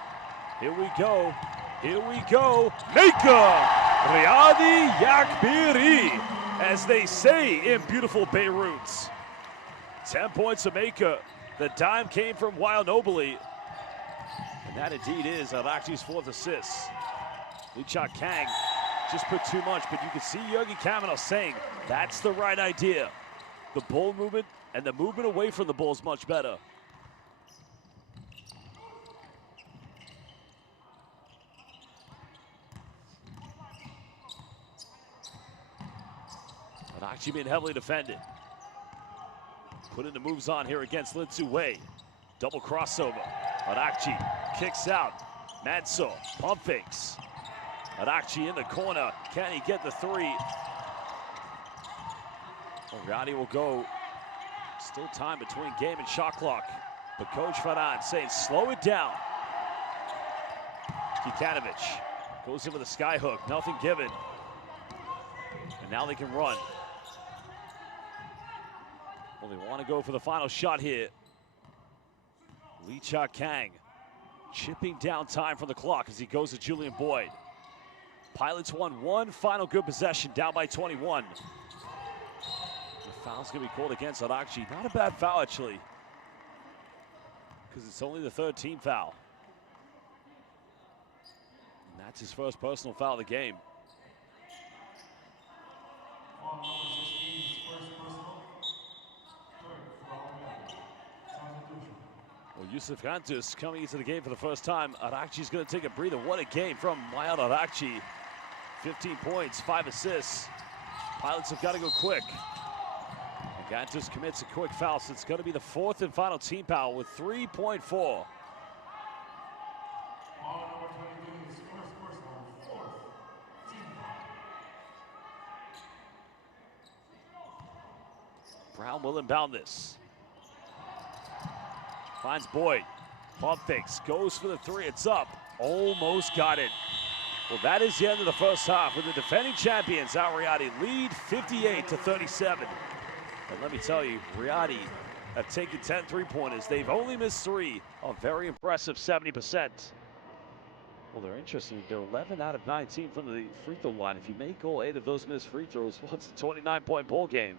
Here we go. Here we go. Maker! Riyadi Beirut, as they say in beautiful Beirut. 10 points to Maker. The dime came from Wild Nobly. And that indeed is Arakji's fourth assist. Lee-Cha Kang just put too much, but you can see Jurgen Kavanaugh saying that's the right idea. The ball movement and the movement away from the ball is much better. Arakji being heavily defended. Putting the moves on here against Lin Su-Wei. Double crossover. Arakji kicks out. Mansour pump fakes. Arakji in the corner. Can he get the three? Well, Riyadi will go. Still time between game and shot clock. But Coach Farhan saying slow it down. Kikanovic goes in with a sky hook. Nothing given. And now they can run. Well, they want to go for the final shot here. Lee-Cha Kang chipping down time from the clock as he goes to Julian Boyd. Pilots won one final good possession, down by 21. The foul's going to be called against Arakji. Not a bad foul, actually, because it's only the third team foul. And that's his first personal foul of the game. Well, Yusuf Gantus coming into the game for the first time. Arakji's going to take a breather. What a game from Wild Arakji. 15 points, 5 assists. Pilots have got to go quick. And Gantus commits a quick foul, so it's going to be the fourth and final team foul with 3.4. Brown will inbound this. Finds Boyd. Pump fakes. Goes for the three. It's up. Almost got it. Well, that is the end of the first half with the defending champions, Al Riyadi, lead 58-37. And let me tell you, Riyadi have taken 10 three-pointers. They've only missed 3, a very impressive 70%. Well, they're interesting. They're 11 out of 19 from the free throw line. If you make all 8 of those missed free throws, well, it's a 29-point ball game.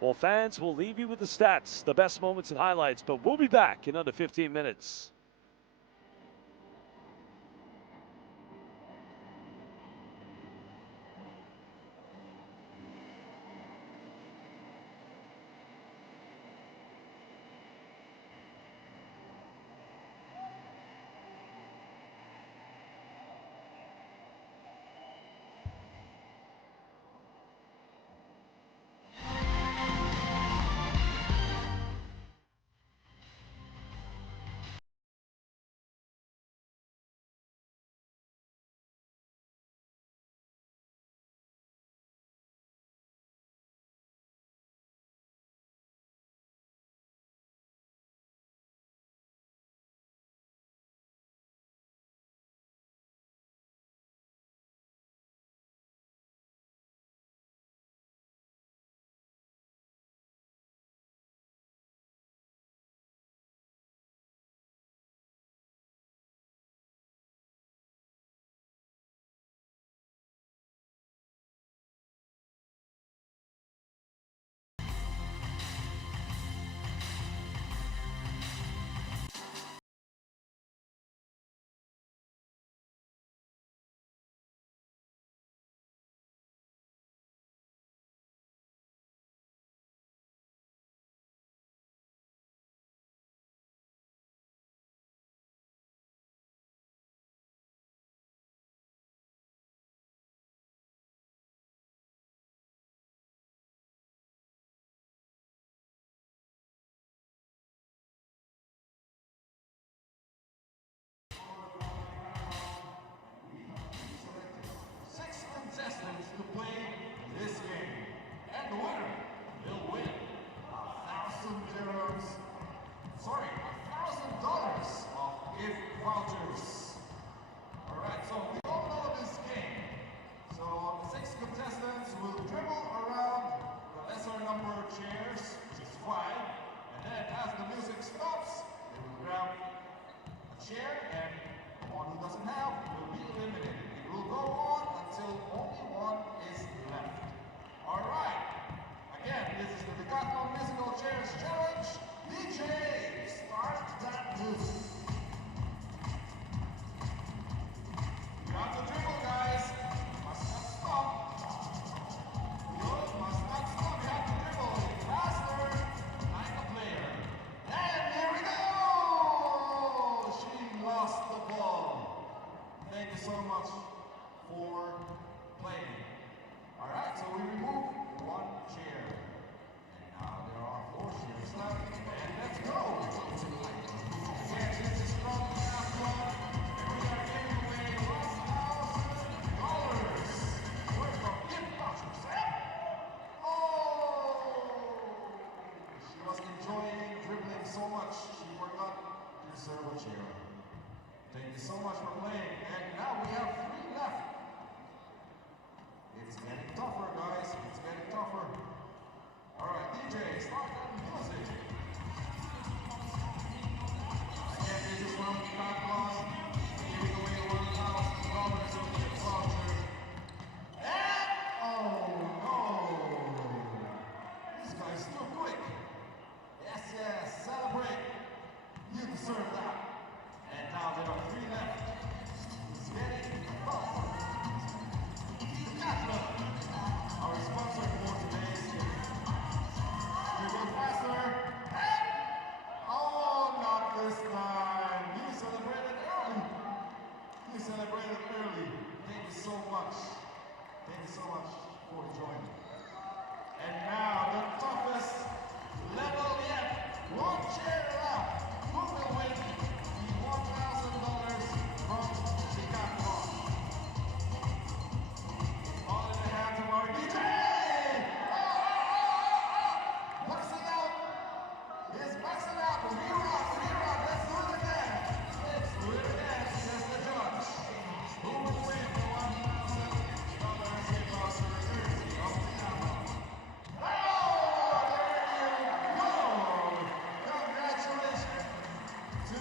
Well, fans, we'll leave you with the stats, the best moments and highlights, but we'll be back in under 15 minutes. Thank you so much for playing. All right, so we remove one chair. And now there are 4 chairs left. And let's go. Again, this is from the last one. And we are giving away $1,000 worth of gift vouchers. Oh! She was enjoying dribbling so much, she forgot to reserve a chair. Thank you so much for playing. And now we have 3 left. It's getting tougher, guys. It's getting tougher. All right, DJ, start that music. Again, this is from Fat Loss. Giving away $1,000 of gift voucher. And, oh no! This guy's too quick. Yes, yes, celebrate. You deserve that. And now there are 3 left. It's getting tougher. Our sponsor for today's game. We go faster. And, oh, not this time. You celebrated early. You celebrated early. Thank you so much. Thank you so much for joining. And now the toughest level yet. 1 chair left. Who will win the $1,000 from Chicago? All in the hands of our DJ! Boxing out! He's boxing out! Rerun! Let's do it again! Let's do it again! Says the judge. Who will win the $1,000 gift voucher courtesy of Chicago? Oh! There you go! Congratulations to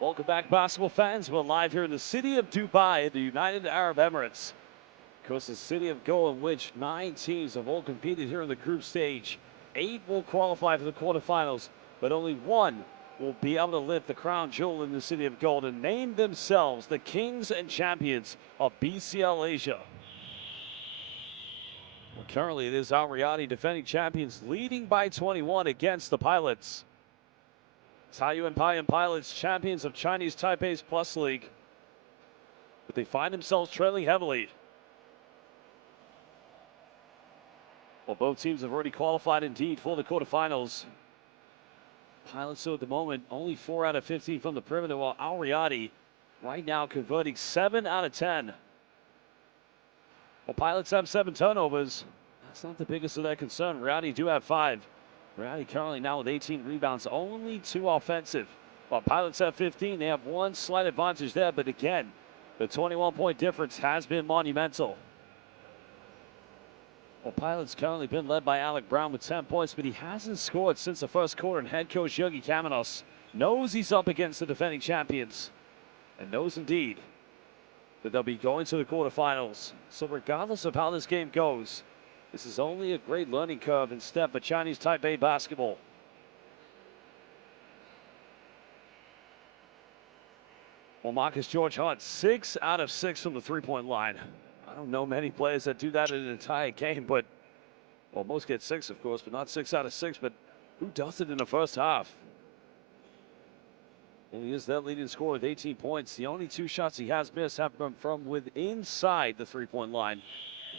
Welcome back, basketball fans. We're live here in the city of Dubai, the United Arab Emirates. Of course, the city of gold, in which 9 teams have all competed here in the group stage. 8 will qualify for the quarterfinals, but only 1 will be able to lift the crown jewel in the city of gold and name themselves the kings and champions of BCL Asia. Well, currently, it is Al Riyadi defending champions, leading by 21 against the Pilots. Taoyuan Pauian Pilots, champions of Chinese Taipei's Plus League, but they find themselves trailing heavily. Well, both teams have already qualified indeed for the quarterfinals. Pilots, so at the moment, only 4 out of 15 from the perimeter, while Al Riyadi right now converting 7 out of 10. Well, Pilots have 7 turnovers. That's not the biggest of their concern. Riyadi do have 5. Riyadi currently now with 18 rebounds, only 2 offensive. While Pilots have 15, they have 1 slight advantage there, but again, the 21-point difference has been monumental. Well, Pilots currently been led by Alec Brown with 10 points, but he hasn't scored since the first quarter, and head coach Yogi Kamenos knows he's up against the defending champions, and knows indeed that they'll be going to the quarterfinals. So regardless of how this game goes, this is only a great learning curve and step for Chinese Taipei basketball. Well, Marcus George Hunt, 6 out of 6 from the three-point line. I don't know many players that do that in an entire game, but, well, most get 6, of course, but not 6 out of 6. But who does it in the first half? Well, he is that leading scorer with 18 points. The only 2 shots he has missed have been from within inside the three-point line.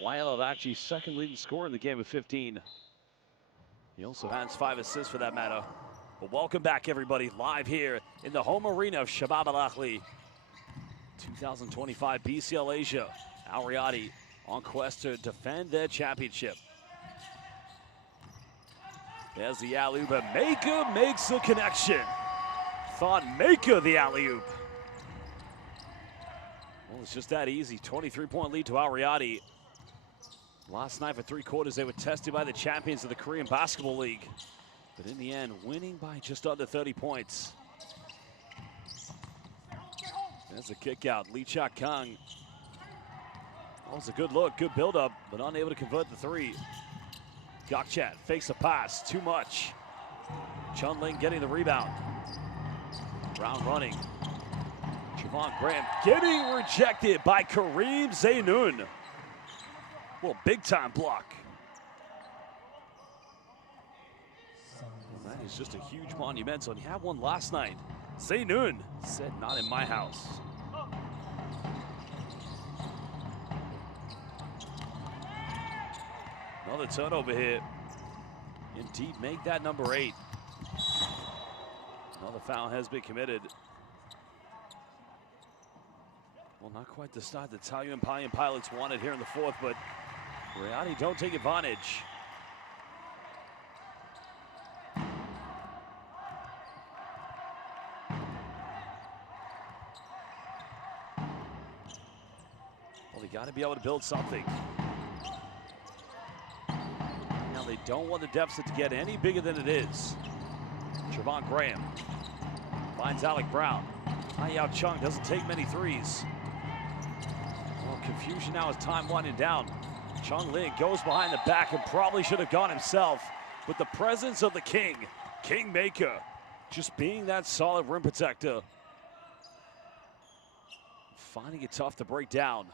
While actually second leading scorer in the game with 15. He also has 5 assists for that matter. But welcome back, everybody, live here in the home arena of Shabab Al Ahli. 2025 BCL Asia. Al Riyadi on quest to defend their championship. There's the alley-oop, but Maker makes the connection. Thought Maker the alley-oop. Well, it's just that easy. 23-point lead to Al Riyadi. Last night for 3 quarters, they were tested by the champions of the Korean Basketball League. But in the end, winning by just under 30 points. There's a kick out. Lee Cha Kang. That was a good look, good build-up, but unable to convert the 3. Gokchat fakes a pass, too much. Chun Ling getting the rebound. Brown running. Javon Graham getting rejected by Kareem Zainoun. Well, big-time block. Well, that is just a huge monumental, and he had one last night. Zainoun said, "Not in my house." Another turnover here. Indeed, make that number 8. Another foul has been committed. Well, not quite the start that Taoyuan Pauian Pilots wanted here in the 4th, but Riyadi don't take advantage. Well, they got to be able to build something. Now, they don't want the deficit to get any bigger than it is. Javon Graham finds Alec Brown. Yao Chung doesn't take many threes. Well, confusion now as time winding down. Chung Ling goes behind the back and probably should have gone himself. But the presence of the king, King Maker, just being that solid rim protector, finding it tough to break down.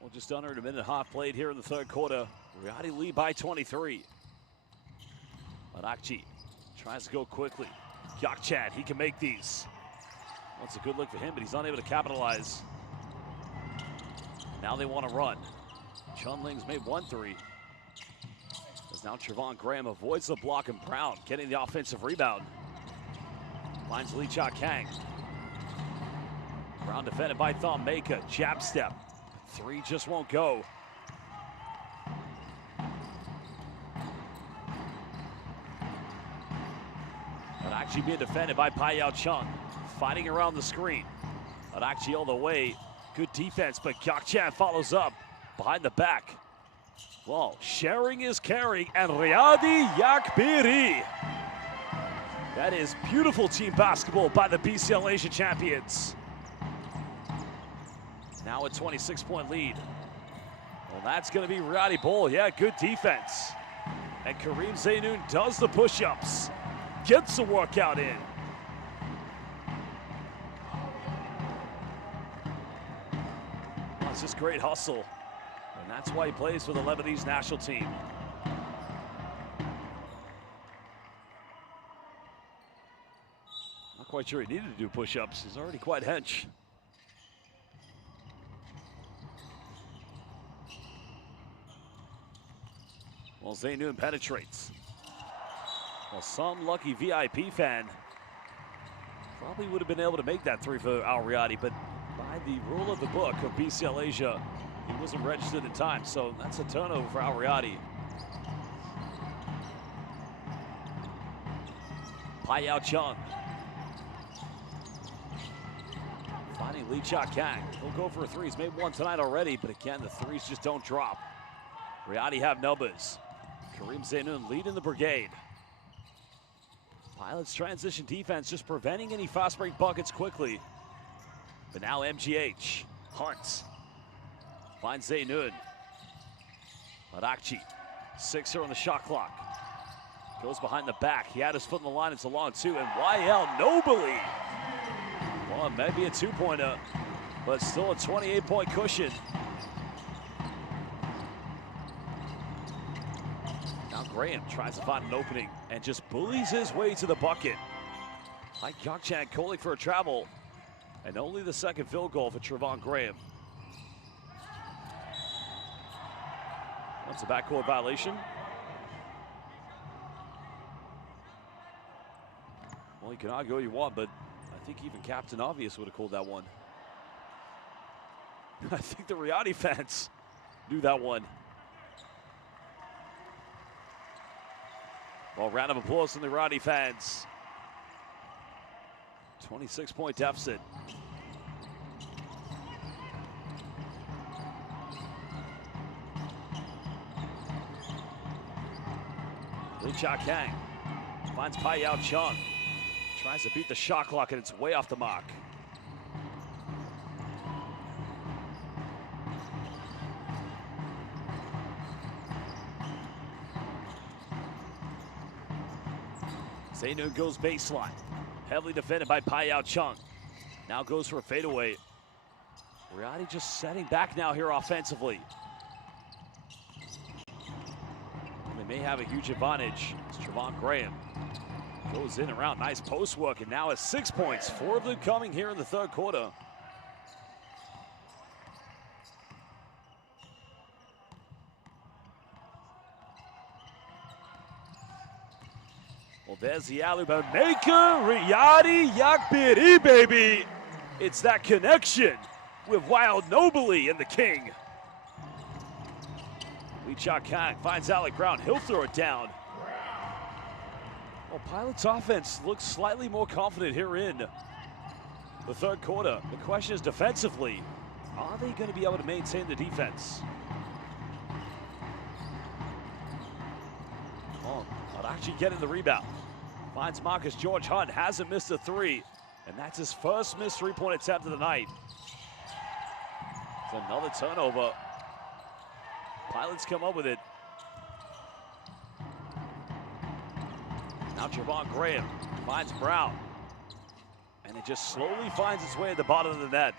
Well, just under a minute and a half played here in the 3rd quarter. Riyadi lead by 23. Arakchi tries to go quickly. Gokchat, he can make these. Well, it's a good look for him, but he's unable to capitalize. Now they want to run. Chun Ling's made 1 3. As now Javon Graham avoids the block, and Brown getting the offensive rebound. Finds Lee Cha Kang. Brown defended by Thom Maker. Jab step. 3 just won't go. Arakchi being defended by Yao Chung. Fighting around the screen. Arakchi all the way. Good defense, but Gokchat follows up. behind the back. Well, sharing is caring, and Riyadi Beirut. That is beautiful team basketball by the BCL Asia champions. Now a 26-point lead. Well, that's going to be Riyadi Ball. Yeah, good defense. And Kareem Zainoun does the push-ups, gets the workout in. It's just great hustle. And that's why he plays for the Lebanese national team. Not quite sure he needed to do push-ups. He's already quite hench. Well, Zainoun penetrates. Well, some lucky VIP fan probably would have been able to make that three for Al Riyadi, but by the rule of the book of BCL Asia, he wasn't registered in time, so that's a turnover for Al Riyadi. Yao Chung. Finding Lee Cha Kang. He'll go for a three. He's made one tonight already, but again, the threes just don't drop. Riyadi have numbers. Kareem Zainoun leading the brigade. Pilots transition defense just preventing any fast break buckets quickly. But now MGH, Hunt, finds Zainoun. Arakchi, 6-0 on the shot clock. Goes behind the back. He had his foot in the line. It's a long two. And YL Nobly. Well, maybe a two-pointer, but still a 28-point cushion. Now Graham tries to find an opening and just bullies his way to the bucket. Like Yakchan calling for a travel. And only the second field goal for Trevon Graham. That's a backcourt violation. Well, you can argue all you want, but I think even Captain Obvious would have called that one. I think the Riyadi fans knew that one. Well, round of applause from the Riyadi fans. 26-point deficit. Lee Cha Kang finds Yao Chung. Tries to beat the shot clock, and it's way off the mark. Zainoun goes baseline. Heavily defended by Yao Chung. Now goes for a fadeaway. Riyadi just setting back now here offensively. They may have a huge advantage. It's Trevon Graham. Goes in around, nice post work, and now has 6 points. 4 of them coming here in the third quarter. Well, there's the alley-oop maker, Riyadi Beirut, baby. It's that connection with Wild Nobly and the King. Lee Cha Kang finds Alec Brown. He'll throw it down. Well, Pilots offense looks slightly more confident here in the third quarter. The question is defensively, are they going to be able to maintain the defense? Oh, not actually getting the rebound. Finds Marcus George Hunt, hasn't missed a three, and that's his first missed three-point attempt of the night. It's another turnover. Pilots come up with it. Now Trevon Graham finds Brown, and it just slowly finds its way at the bottom of the net.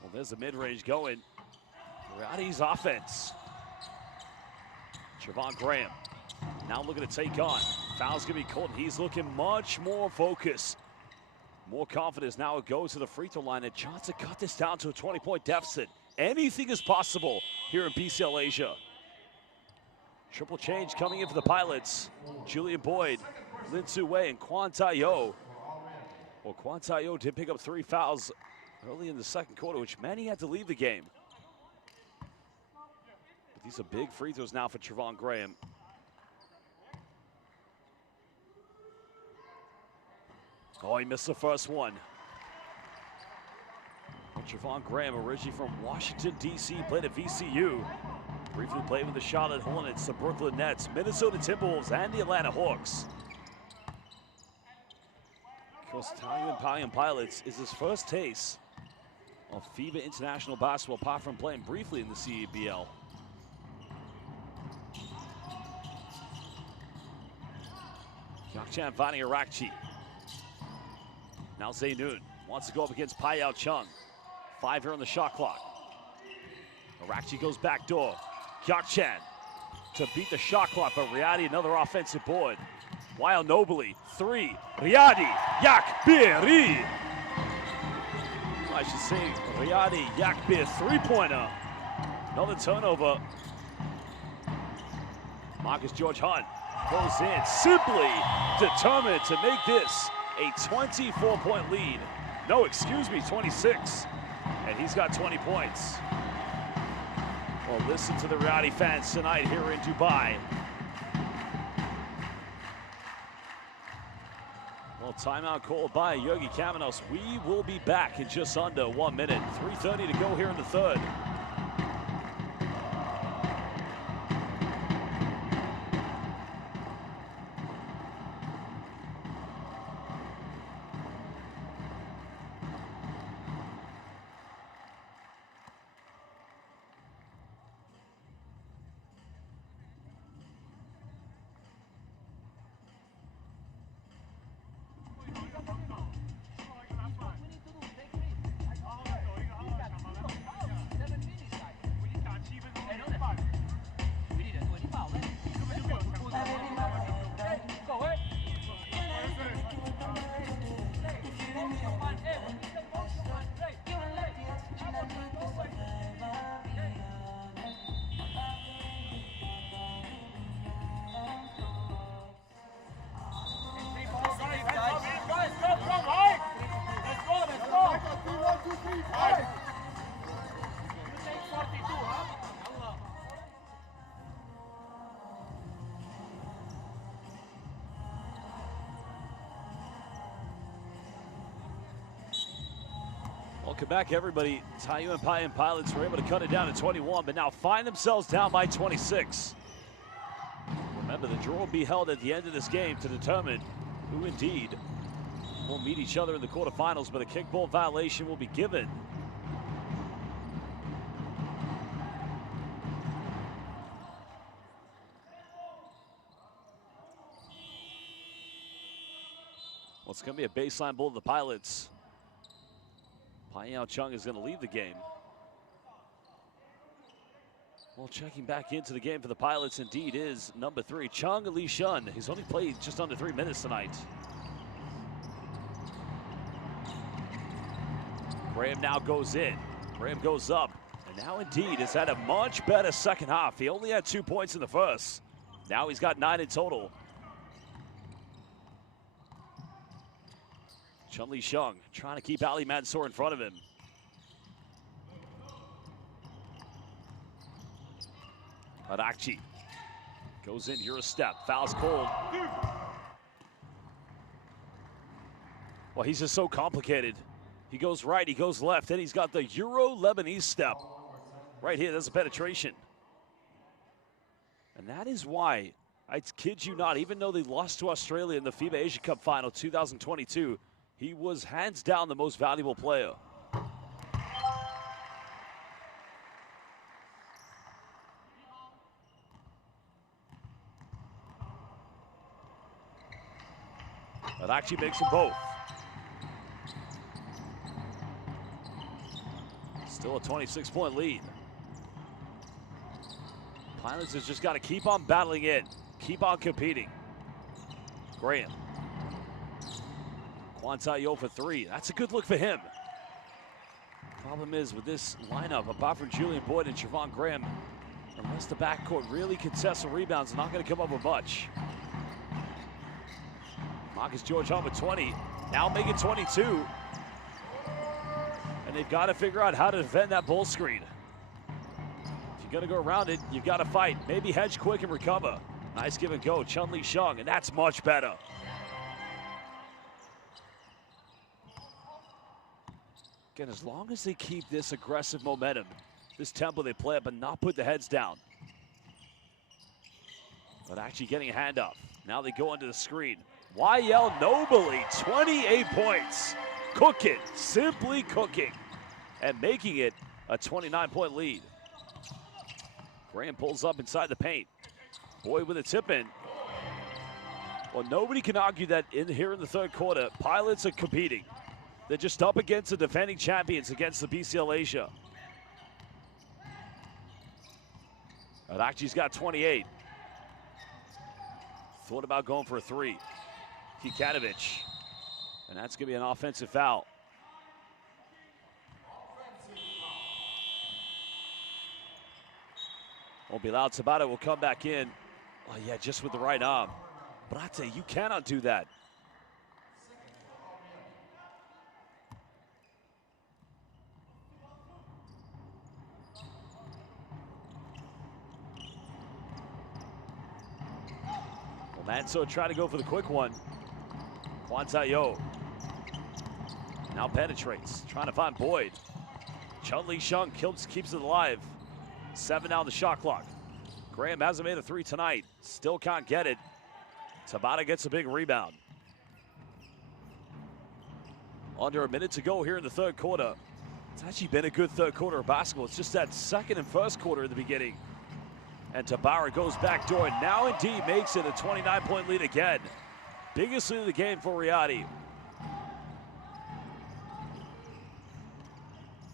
Well, there's the mid-range going. Riyadi's offense. Trevon Graham now looking to take on. Foul's gonna be called. He's looking much more focused. More confidence now. It goes to the free throw line and tries to cut this down to a 20-point deficit. Anything is possible here in BCL Asia. Triple change coming in for the Pilots. Julian Boyd, Lin Su Wei, and Kwan Tai-Yo. Well, Kwan Tai-Yo did pick up 3 fouls early in the second quarter, which meant he had to leave the game. But these are big free throws now for Trevon Graham. Oh, he missed the first one. Trevon Graham, originally from Washington, D.C., played at VCU. Briefly played with the Charlotte Hornets, the Brooklyn Nets, Minnesota Timberwolves, and the Atlanta Hawks. Of course, Taoyuan Pauian Pilots is his first taste of FIBA international basketball, apart from playing briefly in the CBL. Yakchan finding Arakchi. Now Zainoun wants to go up against Payao Chung. 5 here on the shot clock. Arakchi goes back door. Yakchan to beat the shot clock, but Riyadi another offensive board. Wild Nobly, 3. Riyadi Yakbiri. I should say Riyadi Yakbir three-pointer. Another turnover. Marcus George Hunt goes in, simply determined to make this a 24-point lead. No, excuse me, 26. And he's got 20 points. Well, listen to the Riyadi fans tonight here in Dubai. Well, timeout called by Yogi Kamenos. We will be back in just under 1 minute. 3:30 to go here in the third. Welcome back, everybody. Taoyuan Pauian Pilots were able to cut it down to 21, but now find themselves down by 26. Remember, the draw will be held at the end of this game to determine who indeed will meet each other in the quarterfinals, but a kickball violation will be given. Well, it's going to be a baseline ball to the Pilots. Payao Chung is going to leave the game. Well, checking back into the game for the Pilots indeed is number 3, Chung Lee Shun. He's only played just under 3 minutes tonight. Graham now goes in. Graham goes up. And now indeed has had a much better second half. He only had 2 points in the first. Now he's got 9 in total. Chun Li Shung trying to keep Ali Mansour in front of him. Arakchi goes in, Euro step, fouls cold. Well, he's just so complicated. He goes right, he goes left, then he's got the Euro Lebanese step. Right here, that's a penetration. And that is why, I kid you not, even though they lost to Australia in the FIBA Asia Cup Final 2022, he was hands down the most valuable player. That actually makes them both. Still a 26-point lead. Pilots has just got to keep on battling in, keep on competing. Graham. Kwanzaa for 3. That's a good look for him. Problem is with this lineup, apart from Julian Boyd and Trevon Graham, unless the backcourt really contests the rebounds, they're not going to come up with much. Marcus George Hunt with 20. Now make it 22. And they've got to figure out how to defend that bull screen. If you're going to go around it, you've got to fight. Maybe hedge quick and recover. Nice give and go, Chun-Li Shang, and that's much better. Again, as long as they keep this aggressive momentum, this tempo they play up and not put the heads down. But actually getting a hand up. Now they go into the screen. YL nobly, 28 points. Cooking, simply cooking. And making it a 29-point lead. Graham pulls up inside the paint. Boyd with a tip in. Well, nobody can argue that here in the third quarter, Pilots are competing. They're just up against the defending champions against the BCL Asia. Adachi's got 28. Thought about going for a three. Kikanovic. And that's going to be an offensive foul. Won't be allowed. Tabata will come back in. Oh, yeah, just with the right arm. But I tell you, you cannot do that. Well, Manso trying to go for the quick one. Kwan Tayo now penetrates, trying to find Boyd. Chun-Li Shang keeps it alive. 7 now on the shot clock. Graham hasn't made a three tonight. Still can't get it. Tabata gets a big rebound. Under a minute to go here in the third quarter. It's actually been a good third quarter of basketball. It's just that second and first quarter at the beginning. And Tabara goes back door and now indeed makes it a 29-point lead again. Biggest lead of the game for Riyadi.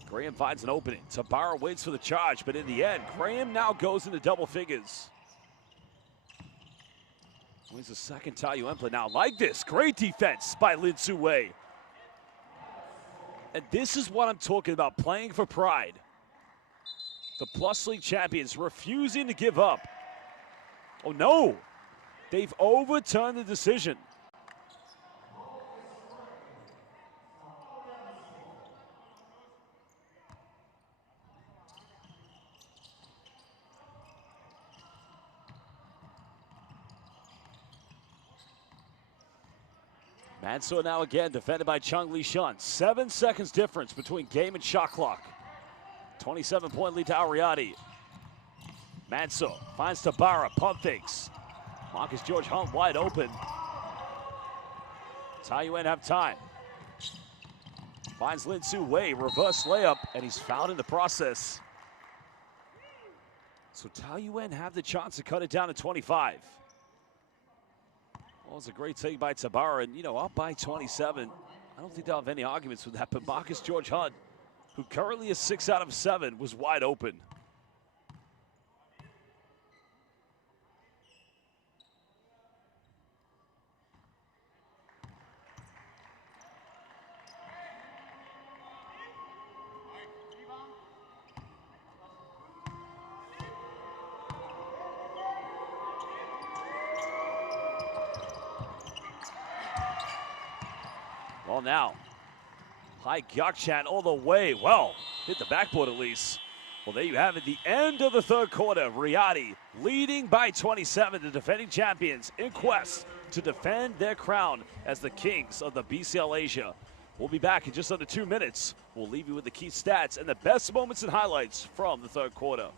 Graham finds an opening. Tabara waits for the charge, but in the end, Graham now goes into double figures. Wins the second Taoyuan Pauian. Now like this, great defense by Lin Su Wei. And this is what I'm talking about, playing for pride. The Plus League champions refusing to give up. Oh no, they've overturned the decision. Manso now again defended by Chun-Li Shang. 7 seconds difference between game and shot clock. 27-point lead to Riyadi. Manso finds Tabara, pump fakes. Marcus George Hunt wide open. Taoyuan have time. Finds Lin Su Wei, reverse layup, and he's fouled in the process. So Taoyuan have the chance to cut it down to 25. Well, it's a great take by Tabara, and up by 27. I don't think they'll have any arguments with that, but Marcus George Hunt, who currently is 6 out of 7, was wide open. Well, now, high Gakchan all the way. Well, hit the backboard at least. Well, there you have it, the end of the third quarter. Riyadi leading by 27, the defending champions in quest to defend their crown as the kings of the BCL Asia. We'll be back in just under 2 minutes. We'll leave you with the key stats and the best moments and highlights from the third quarter.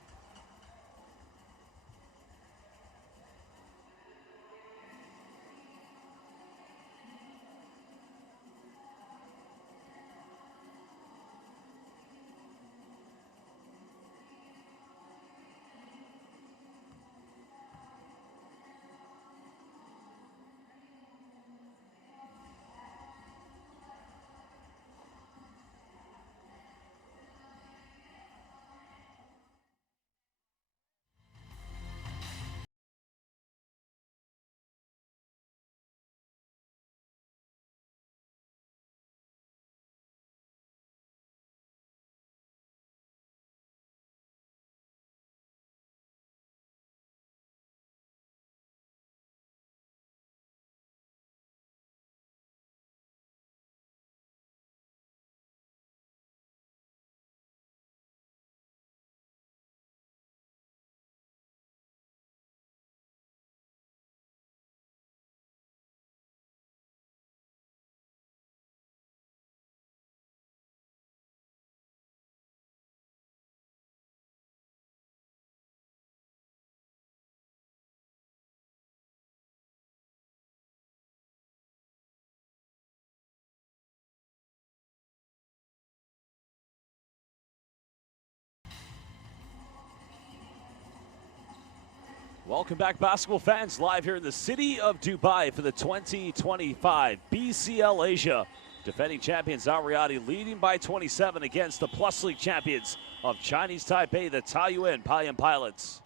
Welcome back, basketball fans, live here in the city of Dubai for the 2025 BCL Asia. Defending champions Al Riyadi leading by 27 against the Plus League champions of Chinese Taipei, the Taoyuan Pauian pilots.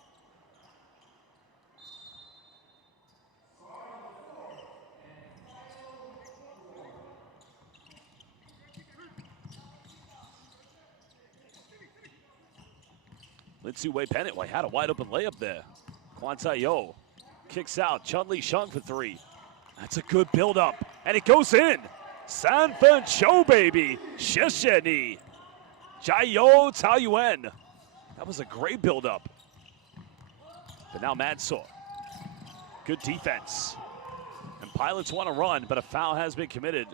Lindsay Wei Bennett had a wide open layup there. Kwan Tae-yo kicks out. Chun-Li Shung for three. That's a good build-up, and it goes in. Sanfen Cho, baby. Shisheni. Jaiyo Taoyuan. That was a great build-up. But now Mansour. Good defense. And pilots want to run, but a foul has been committed.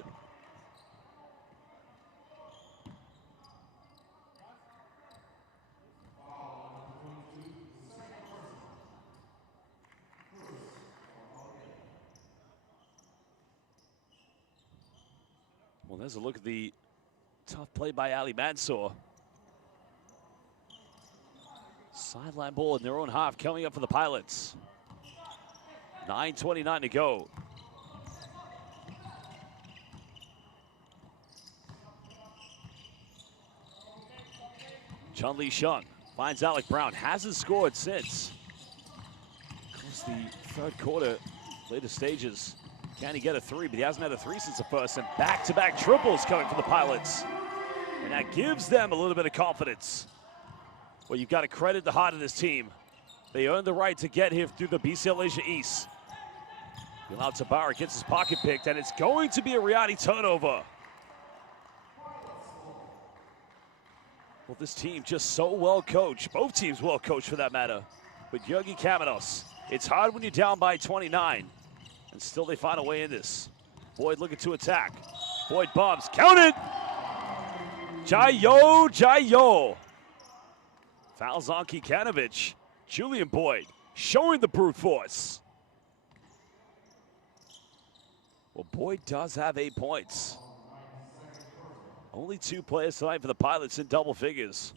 Well, there's a look at the tough play by Ali Mansour. Sideline ball in their own half coming up for the Pilots. 9:29 to go. Chun-Li Shung finds Alec Brown. Hasn't scored since. Close the third quarter, later stages. Can he get a three? But he hasn't had a three since the first. And back-to-back triples coming for the Pilots. And that gives them a little bit of confidence. Well, you've got to credit the heart of this team. They earned the right to get here through the BCL Asia East. Bilal Tabara gets his pocket picked, and it's going to be a Riyadi turnover. Well, this team just so well coached. Both teams well coached for that matter. But Riyadi Kamenos, it's hard when you're down by 29. And still they find a way in this. Boyd looking to attack. Boyd bumps, counted! Jaiyo. Fouls on Kikanovic. Julian Boyd showing the brute force. Well, Boyd does have 8 points. Only 2 players tonight for the Pilots in double figures.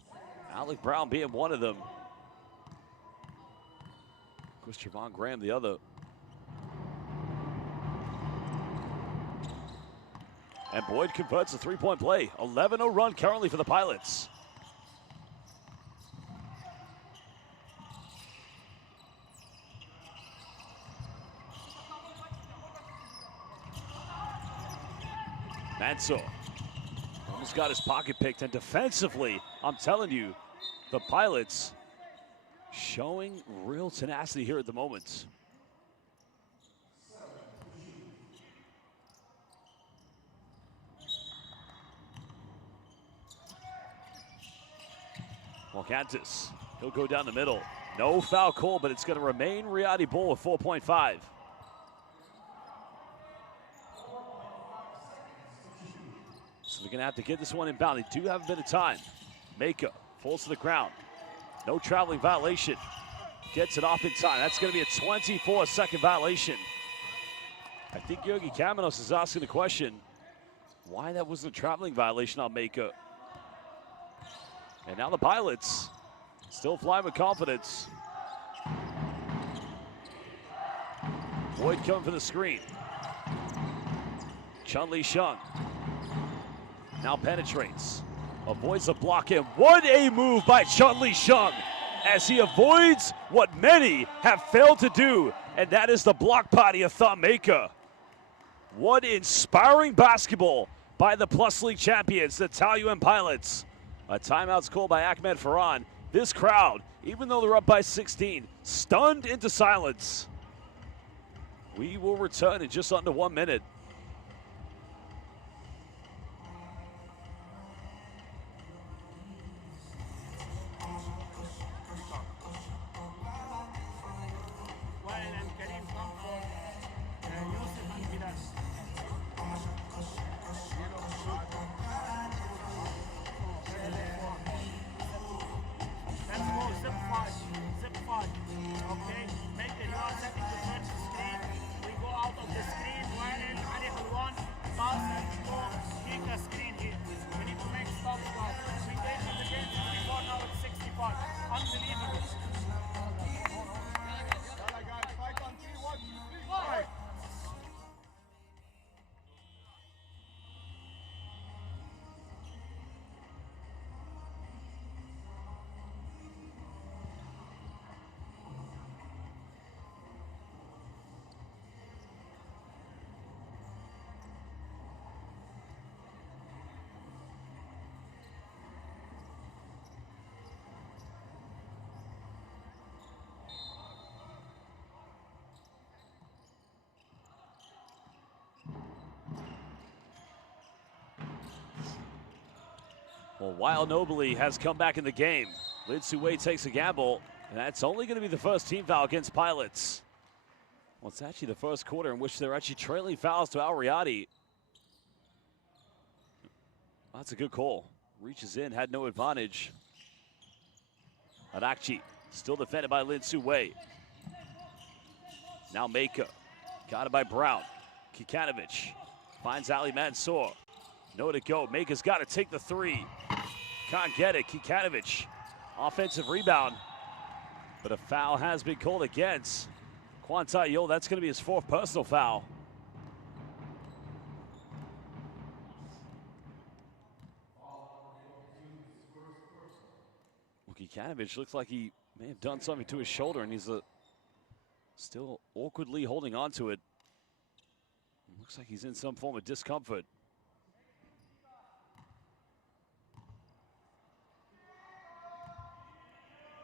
Alec Brown being one of them. Of course, Javon Graham the other. And Boyd converts a three-point play. 11-0 run currently for the Pilots. Mansour almost got his pocket picked, and defensively, I'm telling you, the Pilots showing real tenacity here at the moment. Cantus, he'll go down the middle. No foul call, but it's going to remain Riyadi ball with 4.5. So they're going to have to get this one inbound. They do have a bit of time. Maka falls to the ground. No traveling violation. Gets it off in time. That's going to be a 24-second violation. I think Riyadi Kamenos is asking the question why that wasn't a traveling violation on Maka. And now the Pilots still flying with confidence. Boyd coming for the screen. Chun-Li Shung now penetrates. Avoids the block, and what a move by Chun-Li Shung as he avoids what many have failed to do, and that is the block party of Thumb Maka. What inspiring basketball by the Plus League champions, the Taoyuan Pilots. A timeout's called by Ahmed Farhan. This crowd, even though they're up by 16, stunned into silence. We will return in just under 1 minute. Okay, make it, you are setting the first screen. We go out of the screen, Well, Wild Nobly has come back in the game. Lin Sue takes a gamble, and that's only going to be the first team foul against Pilots. Well, it's actually the first quarter in which they're actually trailing fouls to Al Riyadi. That's a good call. Reaches in, had no advantage. Arakchi still defended by Lin Sue. Now Maka, got it by Brown. Kikanovic finds Ali Mansour. Nowhere to go. Maka's got to take the three. Can't get it. Kikanovic, offensive rebound. But a foul has been called against Kwan Tai-yo. That's going to be his fourth personal foul. Well, Kikanovic looks like he may have done something to his shoulder, and he's still awkwardly holding on to it. Looks like he's in some form of discomfort.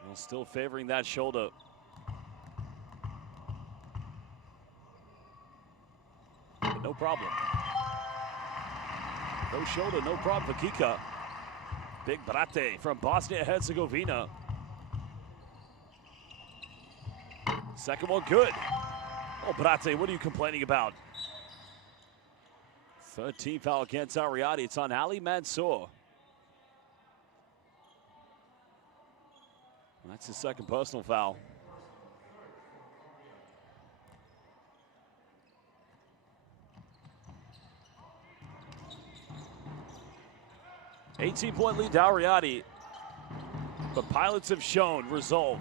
Well, still favoring that shoulder. But no problem. No shoulder, no problem for Kika. Big Brate from Bosnia-Herzegovina. Second one good. Oh, Brate, what are you complaining about? Third team foul against Al Riyadi. It's on Ali Mansour. That's his second personal foul. $18-point lead to Al Riyadi, but Pilots have shown resolve.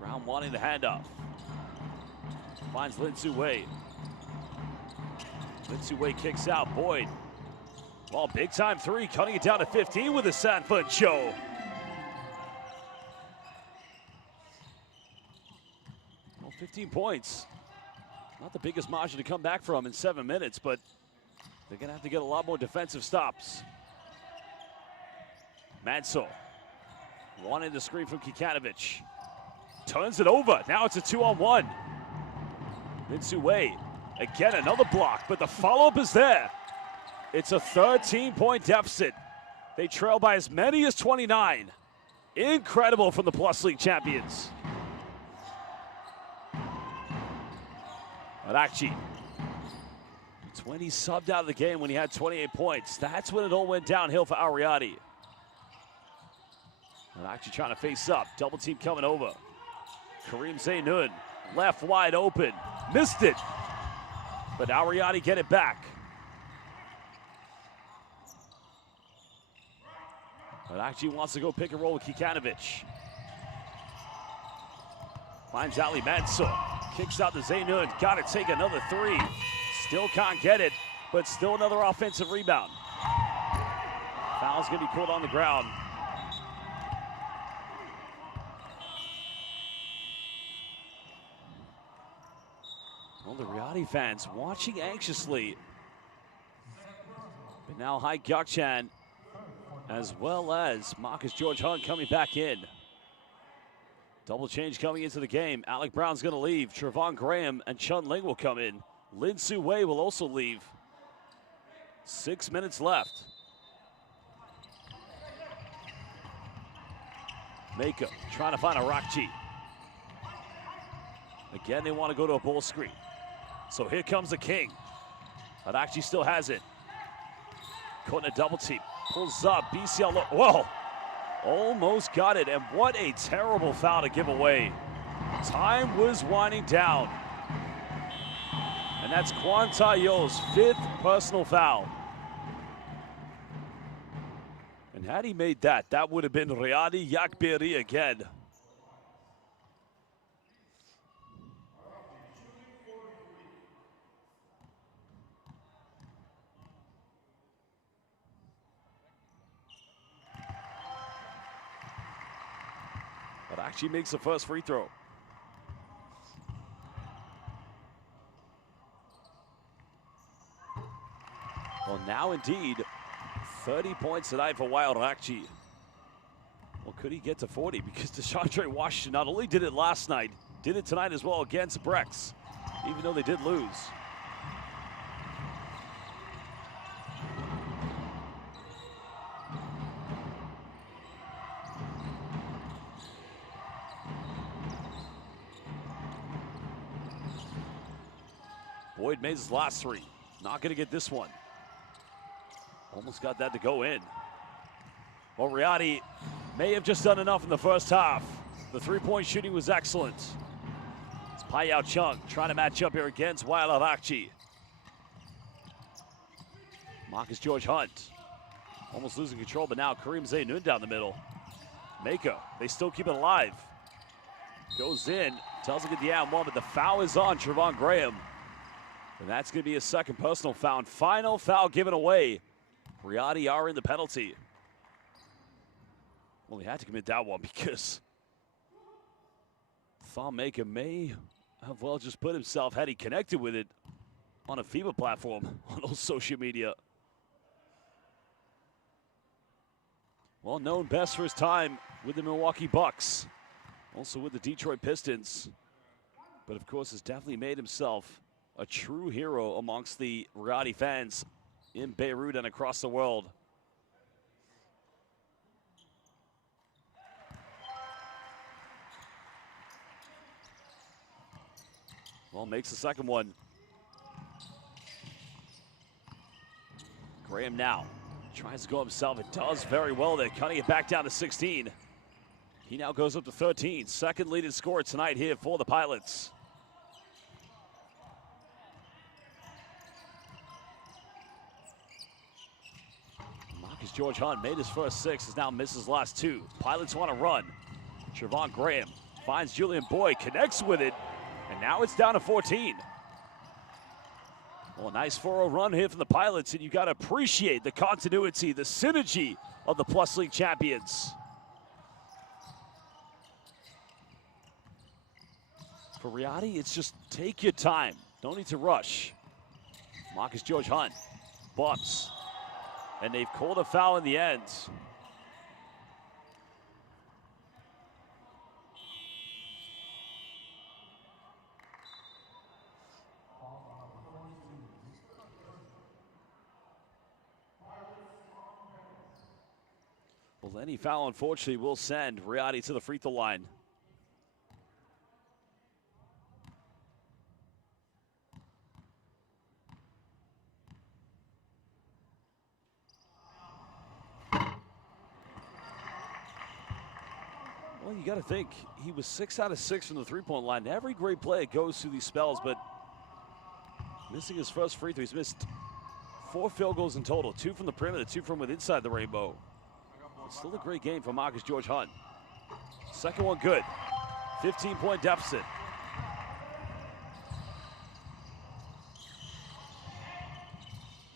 Brown wanting the handoff. Finds Lin Sue. Lin Sue kicks out. Boyd. Well, big time three, cutting it down to 15 with a Sanford show. Well, 15 points. Not the biggest margin to come back from in 7 minutes, but they're going to have to get a lot more defensive stops. Mansour wanting the screen from Kikanovic. Turns it over. Now it's a 2-on-1. Lin Sue, again another block, but the follow-up is there. It's a 13-point deficit. They trail by as many as 29. Incredible from the Plus League champions. Arakchi. It's when he subbed out of the game when he had 28 points. That's when it all went downhill for Al Riyadi. Arakchi trying to face up. Double team coming over. Karim Zainoun, left wide open. Missed it. But Al Riyadi get it back. Arakchi wants to go pick and roll with Kikanovic. Finds Ali Mansour. Kicks out to Zainoun. Got to take another three. Still can't get it, but still another offensive rebound. Foul's going to be pulled on the ground. Well, the Riyadi fans watching anxiously. But now Hai Gyakchan, as well as Marcus George Hunt coming back in. Double change coming into the game. Alec Brown's going to leave. Trevon Graham and Chun Ling will come in. Lin Sue will also leave. 6 minutes left. Mako trying to find Arakchi. Again, they want to go to a ball screen. So here comes the king. Arakchi still has it. Caught in a double team. Pulls up. BCL. Whoa. Almost got it. And what a terrible foul to give away. Time was winding down. And that's Kwan Tai-yo's 5th personal foul. And had he made that, that would have been Riyadi Beirut again. But actually makes the first free throw. Well, now indeed, 30 points tonight for Wild Arakchi. Well, could he get to 40? Because DeChandre Washington not only did it last night, did it tonight as well against Brex, even though they did lose. Boyd made his last three. Not going to get this one. Almost got that to go in. Well, Riyadi may have just done enough in the first half. The three-point shooting was excellent. It's Payao Chung trying to match up here against Wael Arakchi. Marcus George Hunt almost losing control, but now Kareem Zaynun down the middle. Maka, they still keep it alive. Goes in, tells him to get the and one, but the foul is on Trevon Graham. And that's going to be a second personal foul. Final foul given away. Riyadi are in the penalty. Well, he had to commit that one because thought Maka may have well just put himself, had he connected with it, on a FIBA platform on all social media. Well, known best for his time with the Milwaukee Bucks, also with the Detroit Pistons, but of course has definitely made himself a true hero amongst the Riyadi fans in Beirut and across the world. Well, makes the second one. Graham now tries to go himself. It does very well there, cutting it back down to 16. He now goes up to 13. Second leading scorer tonight here for the Pilots. Marcus George Hunt made his first six, has now missed his last two. Pilots want to run. Trevon Graham finds Julian Boyd, connects with it, and now it's down to 14. Well, a nice 4-0 run here from the Pilots, and you got to appreciate the continuity, the synergy of the Plus League champions. For Riyadi, it's just take your time. Don't need to rush. Marcus George Hunt bumps, and they've called a foul in the end. Well, any foul, unfortunately, will send Riyadi to the free throw line. Well, you got to think, he was 6 out of 6 from the three-point line. Every great player goes through these spells, but missing his first free throw. He's missed 4 field goals in total, 2 from the perimeter, 2 from inside the rainbow. It's still a great game for Marcus George Hunt. Second one good. 15-point deficit.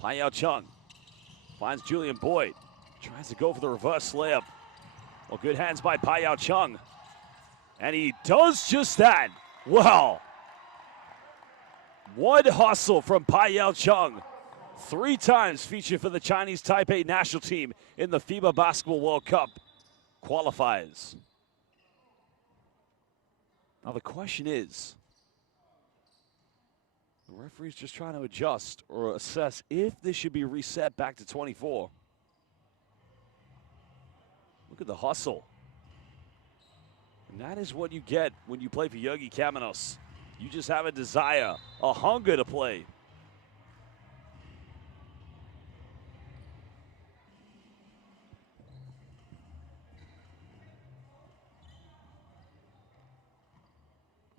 Payao Chung finds Julian Boyd. Tries to go for the reverse layup. Well, good hands by Payao Chung. And he does just that. Well, one hustle from Payao Chung. 3 times featured for the Chinese Taipei national team in the FIBA Basketball World Cup qualifiers. Now the question is, the referee's just trying to adjust or assess if this should be reset back to 24. Look at the hustle. And that is what you get when you play for Yogi Kamenos. You just have a desire, a hunger to play.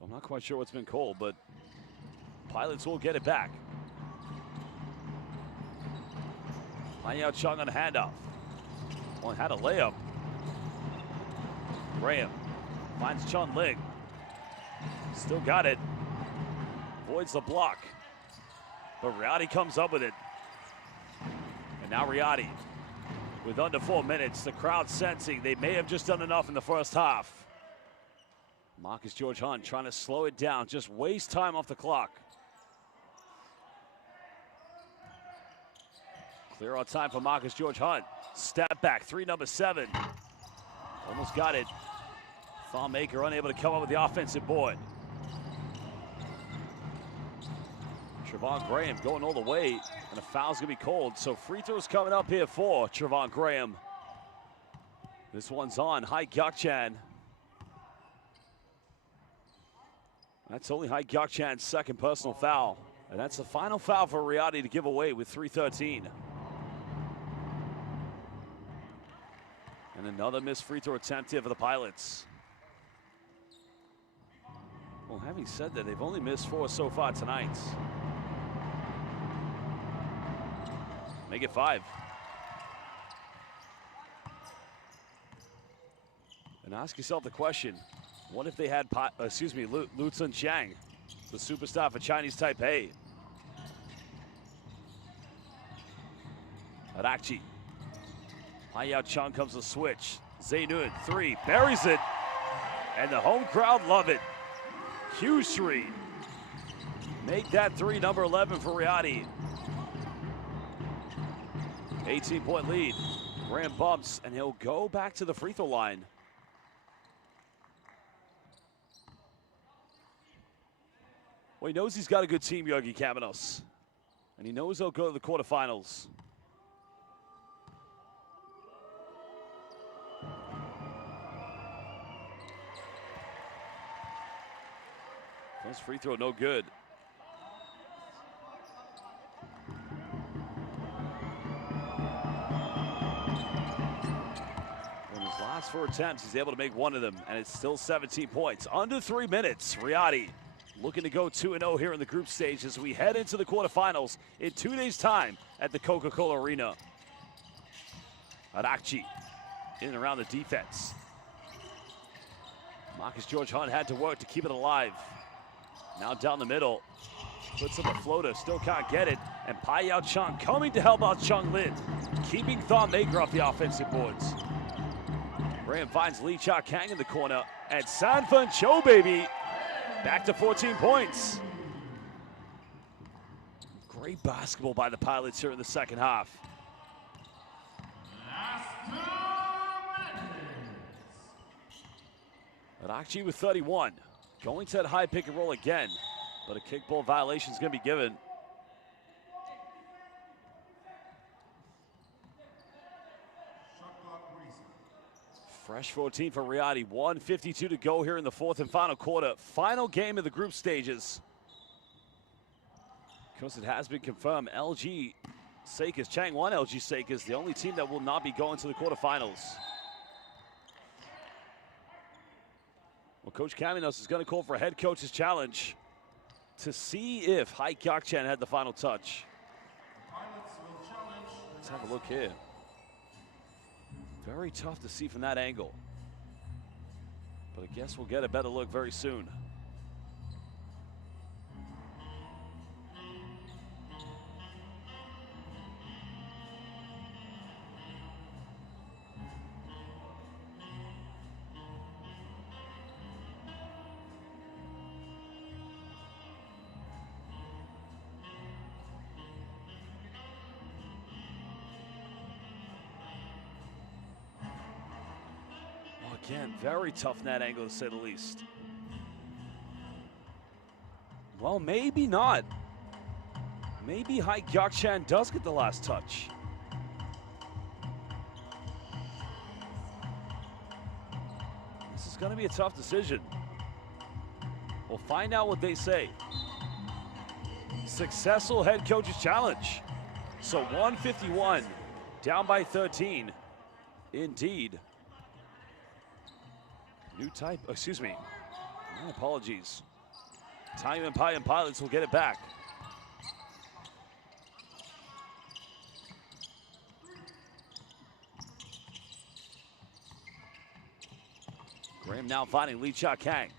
I'm not quite sure what's been called, but Pilots will get it back. Payao Chung on a handoff. Well, had a layup. Graham finds Chun Ling. Still got it. Avoids the block. But Riyadi comes up with it. And now Riyadi with under 4 minutes. The crowd sensing they may have just done enough in the first half. Marcus George Hunt trying to slow it down, just waste time off the clock. Clear on time for Marcus George Hunt. Step back, 3, number 7. Almost got it. Thonmaker unable to come up with the offensive board. Trevon Graham going all the way, and a foul's gonna be called. So free throws coming up here for Trevon Graham. This one's on Hai Gyakchan. That's only Hai Gyakchan's second personal foul. And that's the final foul for Riyadi to give away with 3:13. And another missed free throw attempt here for the Pilots. Well, having said that, they've only missed 4 so far tonight. Make it 5. And ask yourself the question, what if they had, Lu Cheng, the superstar for Chinese Taipei? Arakchi. Payao Chung comes to switch. Zaynun, 3, buries it. And the home crowd love it. Huge 3. Make that 3 number 11 for Riyadi. 18-point lead. Graham bumps, and he'll go back to the free throw line. Well, he knows he's got a good team, Yogi Kamenos. And he knows he'll go to the quarterfinals. First free throw, no good. On his last 4 attempts, he's able to make 1 of them, and it's still 17 points. Under 3 minutes, Riyadi looking to go 2-0 here in the group stage as we head into the quarterfinals in 2 days' time at the Coca-Cola Arena. Arakchi in and around the defense. Marcus George Hunt had to work to keep it alive. Now down the middle, puts up a floater, still can't get it. And Payao Chung coming to help out Chung Lin, keeping Thom Maker off the offensive boards. Graham finds Lee Cha Kang in the corner, and Sanfun Cho, baby, back to 14 points. Great basketball by the Pilots here in the second half. Arakchi with 31. Going to that high pick and roll again, but a kickball violation is going to be given. Fresh 14 for Riyadi. 1:52 to go here in the 4th and final quarter. Final game of the group stages. Because it has been confirmed, LG Sakers, Changwon LG Sakers, the only team that will not be going to the quarterfinals. Well, Coach Kamenos is going to call for a head coach's challenge to see if Hai Kyok-chan had the final touch. Let's have a look here. Very tough to see from that angle. But I guess we'll get a better look very soon. Again, very tough in that angle, to say the least. Well, maybe not. Maybe Hai Kyok-chan does get the last touch. This is going to be a tough decision. We'll find out what they say. Successful head coach's challenge. So 151, down by 13. Indeed. New type, excuse me, my apologies. Taoyuan Pauian Pilots will get it back. Graham now finding Lee Cha Kang.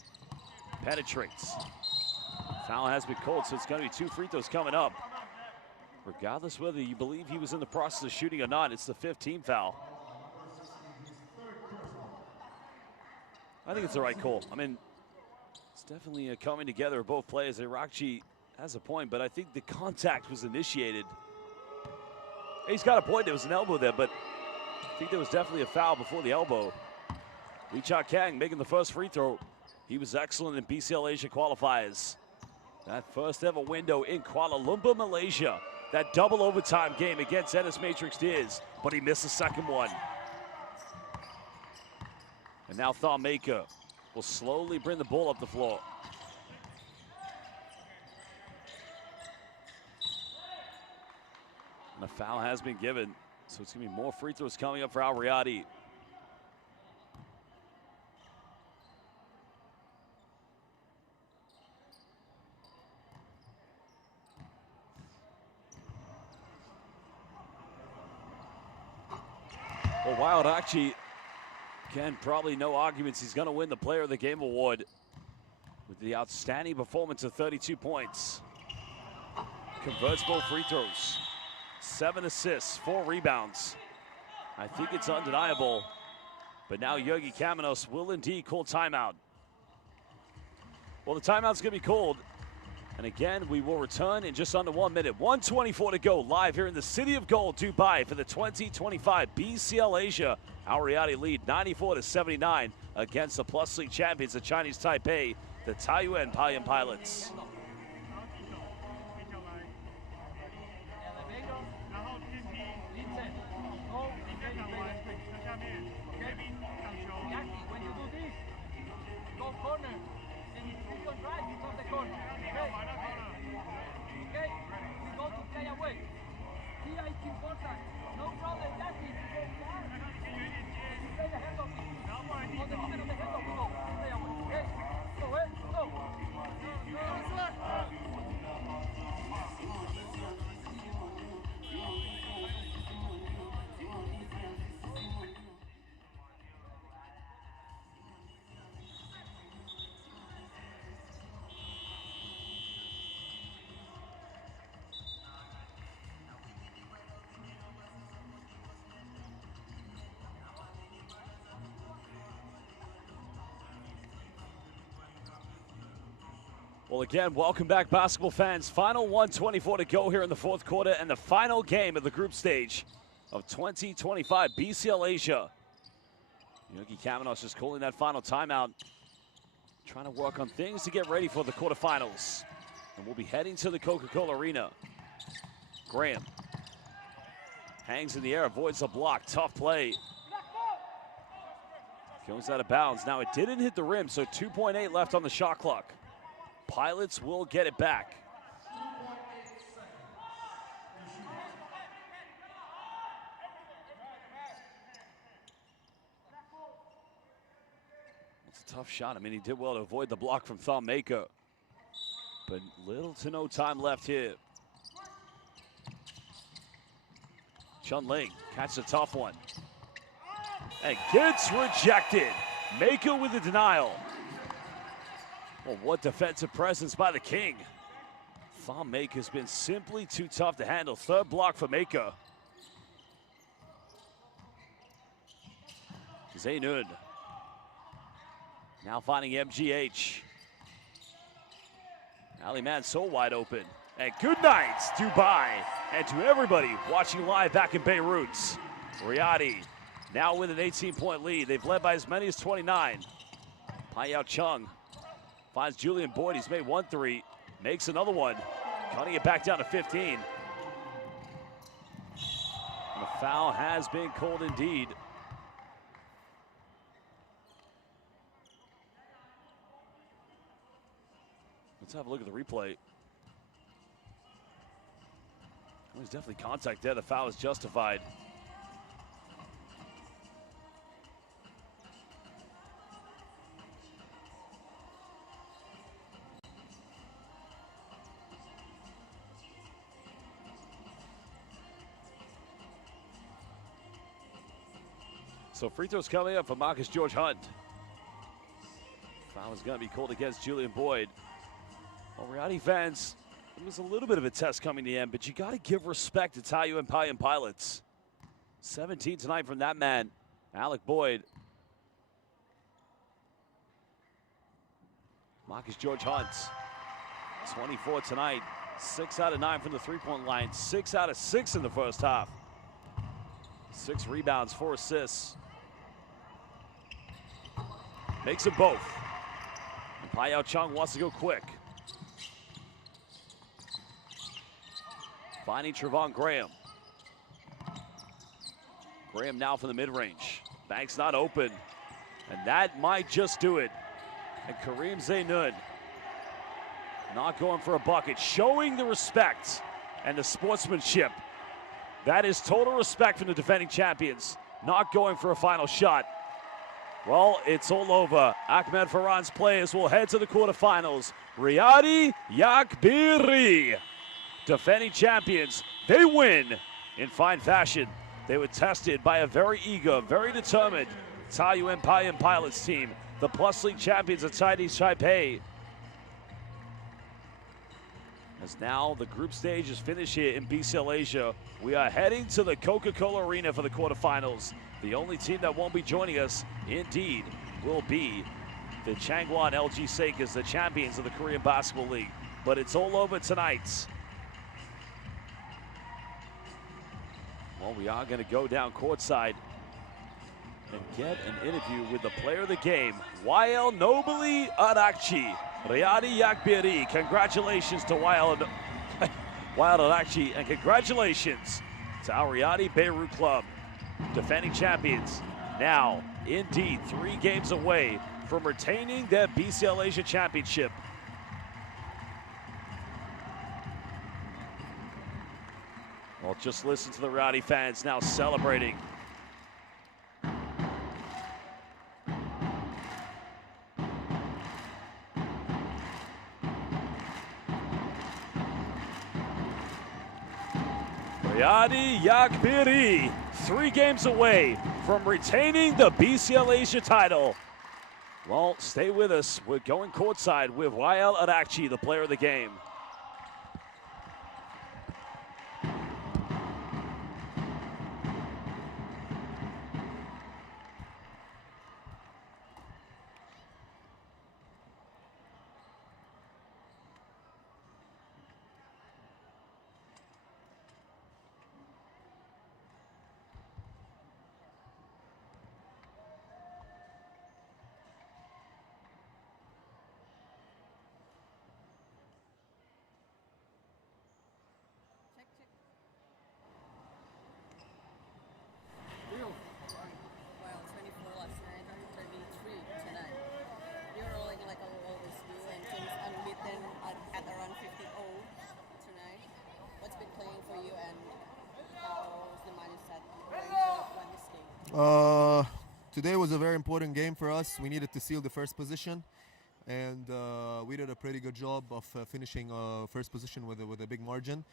Penetrates. Foul has been called, so it's going to be 2 free throws coming up. Regardless whether you believe he was in the process of shooting or not, it's the 5th team foul. I think it's the right call. I mean, it's definitely a coming together of both players. Arakchi has a point, but I think the contact was initiated. He's got a point. There was an elbow there, but I think there was definitely a foul before the elbow. Lee Cha Kang making the first free throw. He was excellent in BCL Asia qualifiers. That first ever window in Kuala Lumpur, Malaysia. That double overtime game against Ennis Matrix Diaz, but he missed the second one. And now Thom Maker will slowly bring the ball up the floor. foul has been given, so it's going to be more free throws coming up for Al Riyadi. Well, Wild Akchi, again, probably no arguments. He's going to win the Player of the Game award with the outstanding performance of 32 points. Converts both free throws. 7 assists, 4 rebounds. I think it's undeniable. But now Yogi Kamenos will indeed call timeout. Well, the timeout's going to be called. And again, we will return in just under 1 minute. 1:24 to go, live here in the City of Gold, Dubai, for the 2025 BCL Asia. Al Riyadi lead 94-79 against the Plus League champions, the Chinese Taipei, the Taoyuan Pauian Pilots. Well, again, welcome back, basketball fans. Final 1:24 to go here in the fourth quarter and the final game of the group stage of 2025 BCL Asia. Yogi Kamenos just calling that final timeout, trying to work on things to get ready for the quarterfinals. And we'll be heading to the Coca-Cola Arena. Graham hangs in the air, avoids a block, tough play. Goes out of bounds. Now it didn't hit the rim, so 2.8 left on the shot clock. Pilots will get it back. It's a tough shot. I mean, he did well to avoid the block from Thom Maker, but little to no time left here. Chun Ling catches a tough one and gets rejected. Maker with the denial. Well, what defensive presence by the King. Thom Maker's been simply too tough to handle. Third block for Maker. Zaynun now finding MGH. Ali Mansour wide open. And good night, Dubai. And to everybody watching live back in Beirut. Riyadi now with an 18-point lead. They've led by as many as 29. Payao Chung finds Julian Boyd. He's made 1 3, makes another one, cutting it back down to 15. And the foul has been called indeed. Let's have a look at the replay. Well, there's definitely contact there. The foul is justified. So free throws coming up for Marcus George Hunt. Foul is going to be called against Julian Boyd. Well, Riyadi fans, it was a little bit of a test coming to the end, but you got to give respect to Taoyuan Pauian Pilots. 17 tonight from that man, Alec Boyd. Marcus George Hunt, 24 tonight. 6 out of 9 from the three-point line. 6 out of 6 in the first half. 6 rebounds, 4 assists. Makes them both. And Payao Chung wants to go quick. Finding Trevon Graham. Graham now from the mid-range. Banks not open. And that might just do it. And Kareem Zaynun not going for a bucket, showing the respect and the sportsmanship That is total respect from the defending champions, not going for a final shot. Well, it's all over. Ahmed Farhan's players will head to the quarterfinals. Riyadi Beirut, defending champions, they win in fine fashion. They were tested by a very eager, very determined Taoyuan Pauian pilots team, the Plus League champions of Chinese Taipei. As now the group stage is finished here in BCL Asia, we are heading to the Coca-Cola Arena for the quarterfinals. The only team that won't be joining us, indeed, will be the Changwon LG Sakers, the champions of the Korean Basketball League. But it's all over tonight. Well, we are going to go down courtside and get an interview with the player of the game, Wael Nobili Arakchi, Riyadi Beirut. Congratulations to Wael Arakchi, and congratulations to our Riyadi Beirut club, defending champions. Now, indeed, 3 games away from retaining their BCL Asia championship. Well, just listen to the Riyadi fans now celebrating. Riyadi Beirut, 3 games away from retaining the BCL Asia title. Well, stay with us. We're going courtside with Wael Arakchi, the player of the game. Well, 24 last night, 33 tonight. You're rolling like I always do, and teams unbeaten at around 50-0 tonight. What's been playing for you, and how's the mindset going to win this game? Today was a very important game for us. We needed to seal the first position, and we did a pretty good job of finishing first position with a big margin.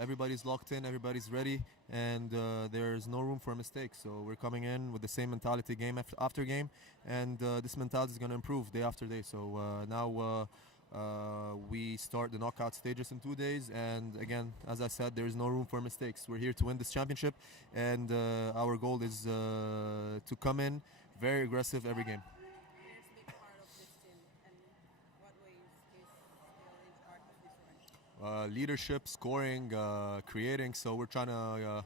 Everybody's locked in, everybody's ready, and there's no room for mistakes. So we're coming in with the same mentality game after game, and this mentality is going to improve day after day. So now we start the knockout stages in 2 days, and again, as I said, there is no room for mistakes. We're here to win this championship, and our goal is to come in very aggressive every game. Here's a big part of this team, and what ways is still in part of this one? Leadership, scoring, creating. So we're trying to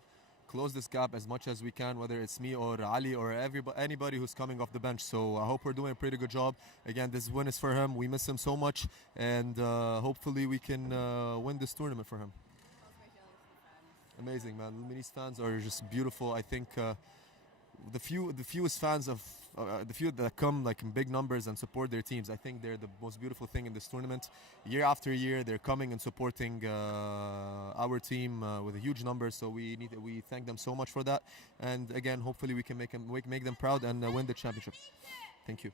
close this gap as much as we can, whether it's me or Ali or anybody who's coming off the bench. So I hope we're doing a pretty good job. Again, this win is for him. We miss him so much, and hopefully we can win this tournament for him. How's my jealousy fans? Amazing, man. Luminese fans are just beautiful. I think the fewest fans of the few that come like in big numbers and support their teams, I think they're the most beautiful thing in this tournament. Year after year, they're coming and supporting our team with a huge number. So we thank them so much for that. And again, hopefully we can make them proud and win the championship. Thank you.